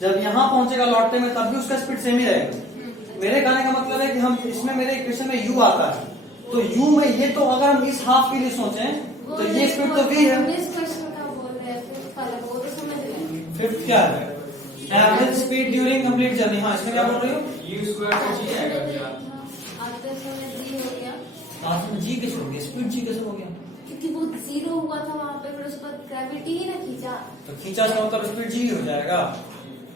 जब यहाँ पहुंचेगा लौटते में तब भी उसका स्पीड सेम ही रहेगा। मेरे कहने का मतलब है कि हम इसमें मेरे इक्वेशन में u आता है, तो u में ये, तो अगर हम इस हाफ के लिए सोचें तो ये स्पीड तो v है। इस क्वेश्चन का बोल रहे हैं फिर पहले वो तो समझ रहे फिफ्थ क्या है? Average speed during complete journey. हाँ, इसमें क्या बोल रही हो? U स्क्वायर का जी आएगा क्या? आते समय जी हो गया लास्ट में जी कैसे हो गया? स्पीड जी कैसे हो गया? क्योंकि वो जीरो हुआ था वहाँ पे, फिर उस पर ग्रेविटी ही ना खींचा, तो खींचा से मतलब स्पीड जी हो जाएगा।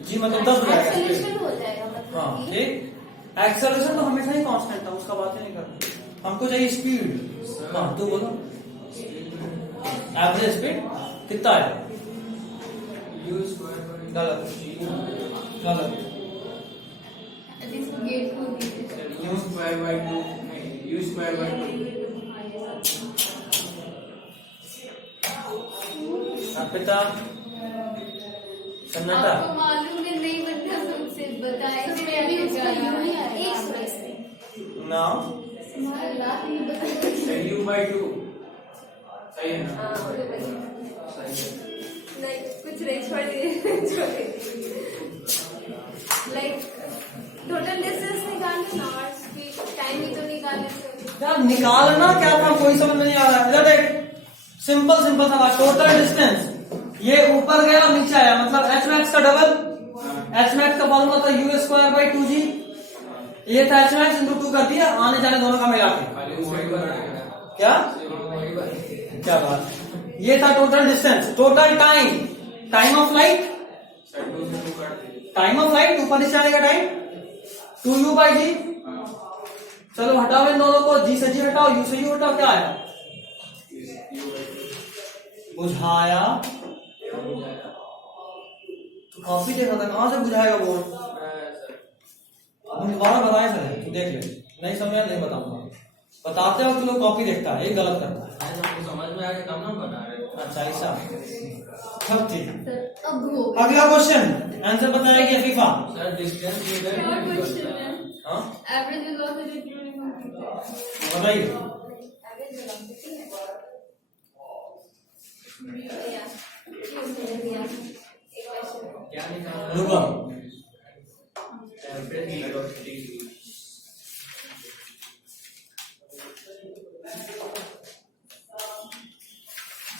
जी मतलब 10 हो जाएगा स्पीड। एक्सेलरेशन हो जाएगा हाँ मतलब कि ठीक। एक्सेलरेशन तो हमेशा ही कांस्टेंट था, उसका बात ही नहीं करते, हमको चाहिए स्पीड। हाँ तू बोलो, एवरेज स्पीड कितना है? U स्क्वायर का गलत गलत। इसको गेट खोल दीजिए। U स्क्वायर बाय 2 नहीं, U स्क्वायर बाय 2। अर्पिता, सन्नाटा। आपको मालूम है नहीं बनता मुझसे बताए तो थे मैं भी उसका अभी यूं ही गाना। आएगा। एक सेकंड नाउ तुम्हारे लात में बता U बाय 2 सही है ना? हाँ वही। सही है। नहीं कुछ नहीं छोड़ दीजिए लाइक टोटल डिस्टेंस निकालना और स्पीड टाइम ही तो निकालने से यार निकालना क्या था, कोई समझ में नहीं आ रहा है। इधर देख, सिंपल सिंपल सा बात, टोटल डिस्टेंस ये ऊपर गया और नीचे आया, मतलब एच मैक्स का डबल। एच मैक्स का फॉर्मूला था u स्क्वायर बाई 2g, ये था एच मैक्स इंटू 2 कर दिया, आने जाने दोनों का मिला के। खाली वो वही बनाएगा। क्या वही बनाएगा। क्या बात, ये था total distance. Total time, time of light, sir 2 से 2 काट दीजिए। टाइम ऑफ लाइट ऊपर नीचे आने का टाइम 2u बाई जी। हाँ। चलो हटाओ इन दोनों को, जी से जी हटाओ, यू से यू हटाओ, क्या आया? U बाय 2 बुझाया। हो जाएगा। तो काफी देखा था, कहां से बुझाएगा बोल? हम दोबारा बताए सर, तू देख ले, नहीं समझा नहीं बताऊंगा। बताते हो लोग कॉपी देखता है, ये गलत करता है। आपको समझ में आया कम ना बना रहे। अच्छा ऐसा, सब ठीक। सर अब हो अगला क्वेश्चन आंसर बताएगी अफीफा। सर डिस्टेंस मीटर क्या क्वेश्चन है? हाँ एवरेज वेलोसिटी ड्यूरिंग कंप्लीट। बताइए। क्या निकालना? रुको, एवरेज वेलोसिटी।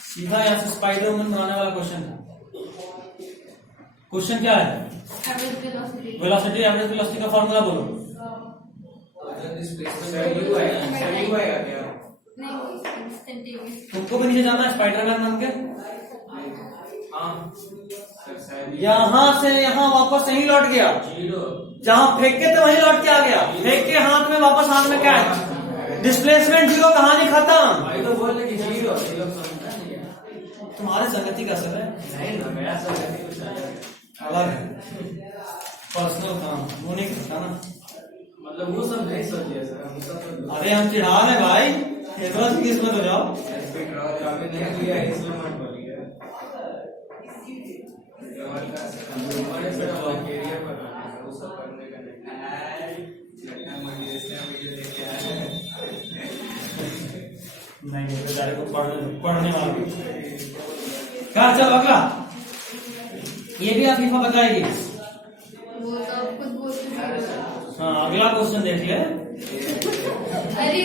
सीधा यहाँ से स्पाइडर वुमन बनाने वाला क्वेश्चन था। क्वेश्चन क्या है? Average velocity. Velocity, average velocity का फार्मूला बोलो। सर U आएगा। सर U आएगा क्या? नहीं इंस्टेंटेनियस। तुमको भी नीचे जाना है स्पाइडरमैन नाम के। हाँ। सर शायद यहाँ से यहाँ वापस यहीं लौट गया, 0। जहाँ फेंक के तो वहीं लौट के आ गया, फेंक के हाथ में वापस हाथ में कैच, डिस्प्लेसमेंट जीरो, कहानी खत्म। भाई तो बोल रहे कि 0 ये लोग समझता नहीं है। तुम्हारे संगति का असर है, नहीं ना, मेरा सब ऐसे कुछ अलग है। अलग है, पर्सनल काम वो नहीं करता ना। मतलब वो सब नहीं सोचिए सर, हम सब तो अरे हम चिढ़ा रहे भाई, थोड़ा सी किस्मत हो जाओ। अभी नहीं किया है, इसलिए मत बोलिए। हमारे सर अपना कैरियर बनाना है, वो सब करने का नहीं। लगता है मोटिवेशनल वीडियो देख के आए हैं। नहीं बेचारे को पढ़ने वाला क्या। चलो अगला, ये भी आप फीफा बताएगी। वो तो आप खुद बोलते हैं। हाँ अगला क्वेश्चन देख ले। अरे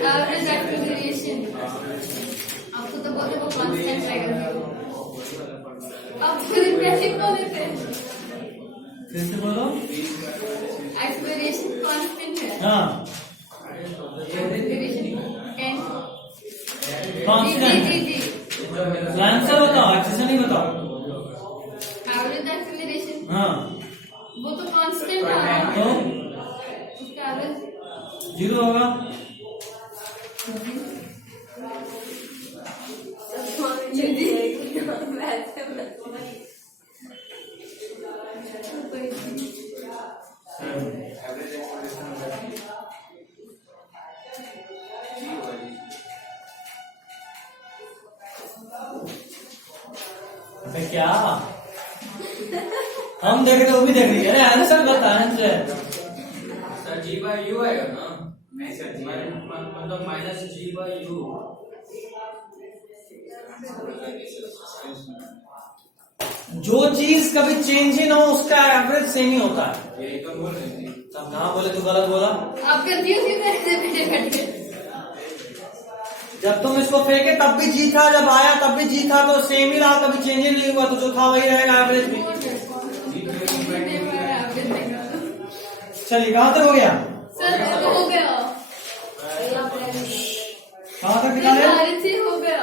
एवरेज एक्सेलरेशन आपको तो बोलते वो कांस्टेंट रहेगा। आप खुद इंप्रेसिव बोल देते हैं। फिर से बोलो। एक्सेलरेशन कांस्टेंट है। हाँ एक्सेलरेशन 10। कांस्टेंट। जी आंसर बताओ, एक्सेशन नहीं बताओ। एवरेज एक्सेलरेशन हाँ वो तो कांस्टेंट है। तो उसका एवरेज 0 होगा। एवरेज एक्सप्रेशन अबे क्या, हम देख रहे वो भी देख रही है। अरे आंसर बता answer. Sir G by U आएगा ना? नहीं सर जी मतलब माइनस जी बाई यू जो चीज कभी चेंज ही ना हो उसका एवरेज सेम ही होता है। ये एकदम बोल रहे थे तब ना बोले तो गलत बोला। आप कंफ्यूज क्यों कर रहे थे बैठे बैठे? जब तुम इसको फेंके तब भी जी था, जब आया तब भी जी था, तो सेम ही रहा, कभी चेंज ही नहीं हुआ, तो जो था वही रहेगा एवरेज भी। चलिए कहाँ तक हो गया? सर हो गया, कहाँ तक निकाले? भारत से हो गया।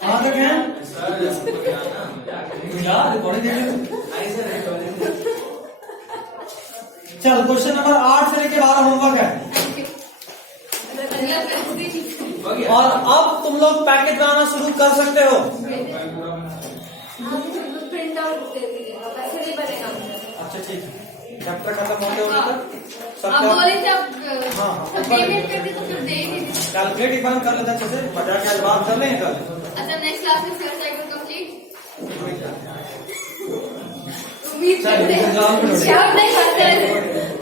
कहाँ तक है? सर यार रिकॉर्डिंग देख लो। नहीं सर चल क्वेश्चन नंबर 8 से लेके 12 होमवर्क है। और अब तुम लोग पैकेट बनाना शुरू कर सकते हो। प्रिंट आउट दे दिए, ऐसे नहीं बनेगा। अच्छा ठीक है, चैप्टर खत्म होते होते तक आप बोले थे आप हाँ, पेमेंट करते तो फिर दे ही नहीं। कैलकुलेट एक बार कर लेते अच्छे से, बचा के आज बात कर लेंगे कल। अच्छा नेक्स्ट क्लास में सर साइकिल कंप्लीट उम्मीद करते हैं। चलिए, श्योर नहीं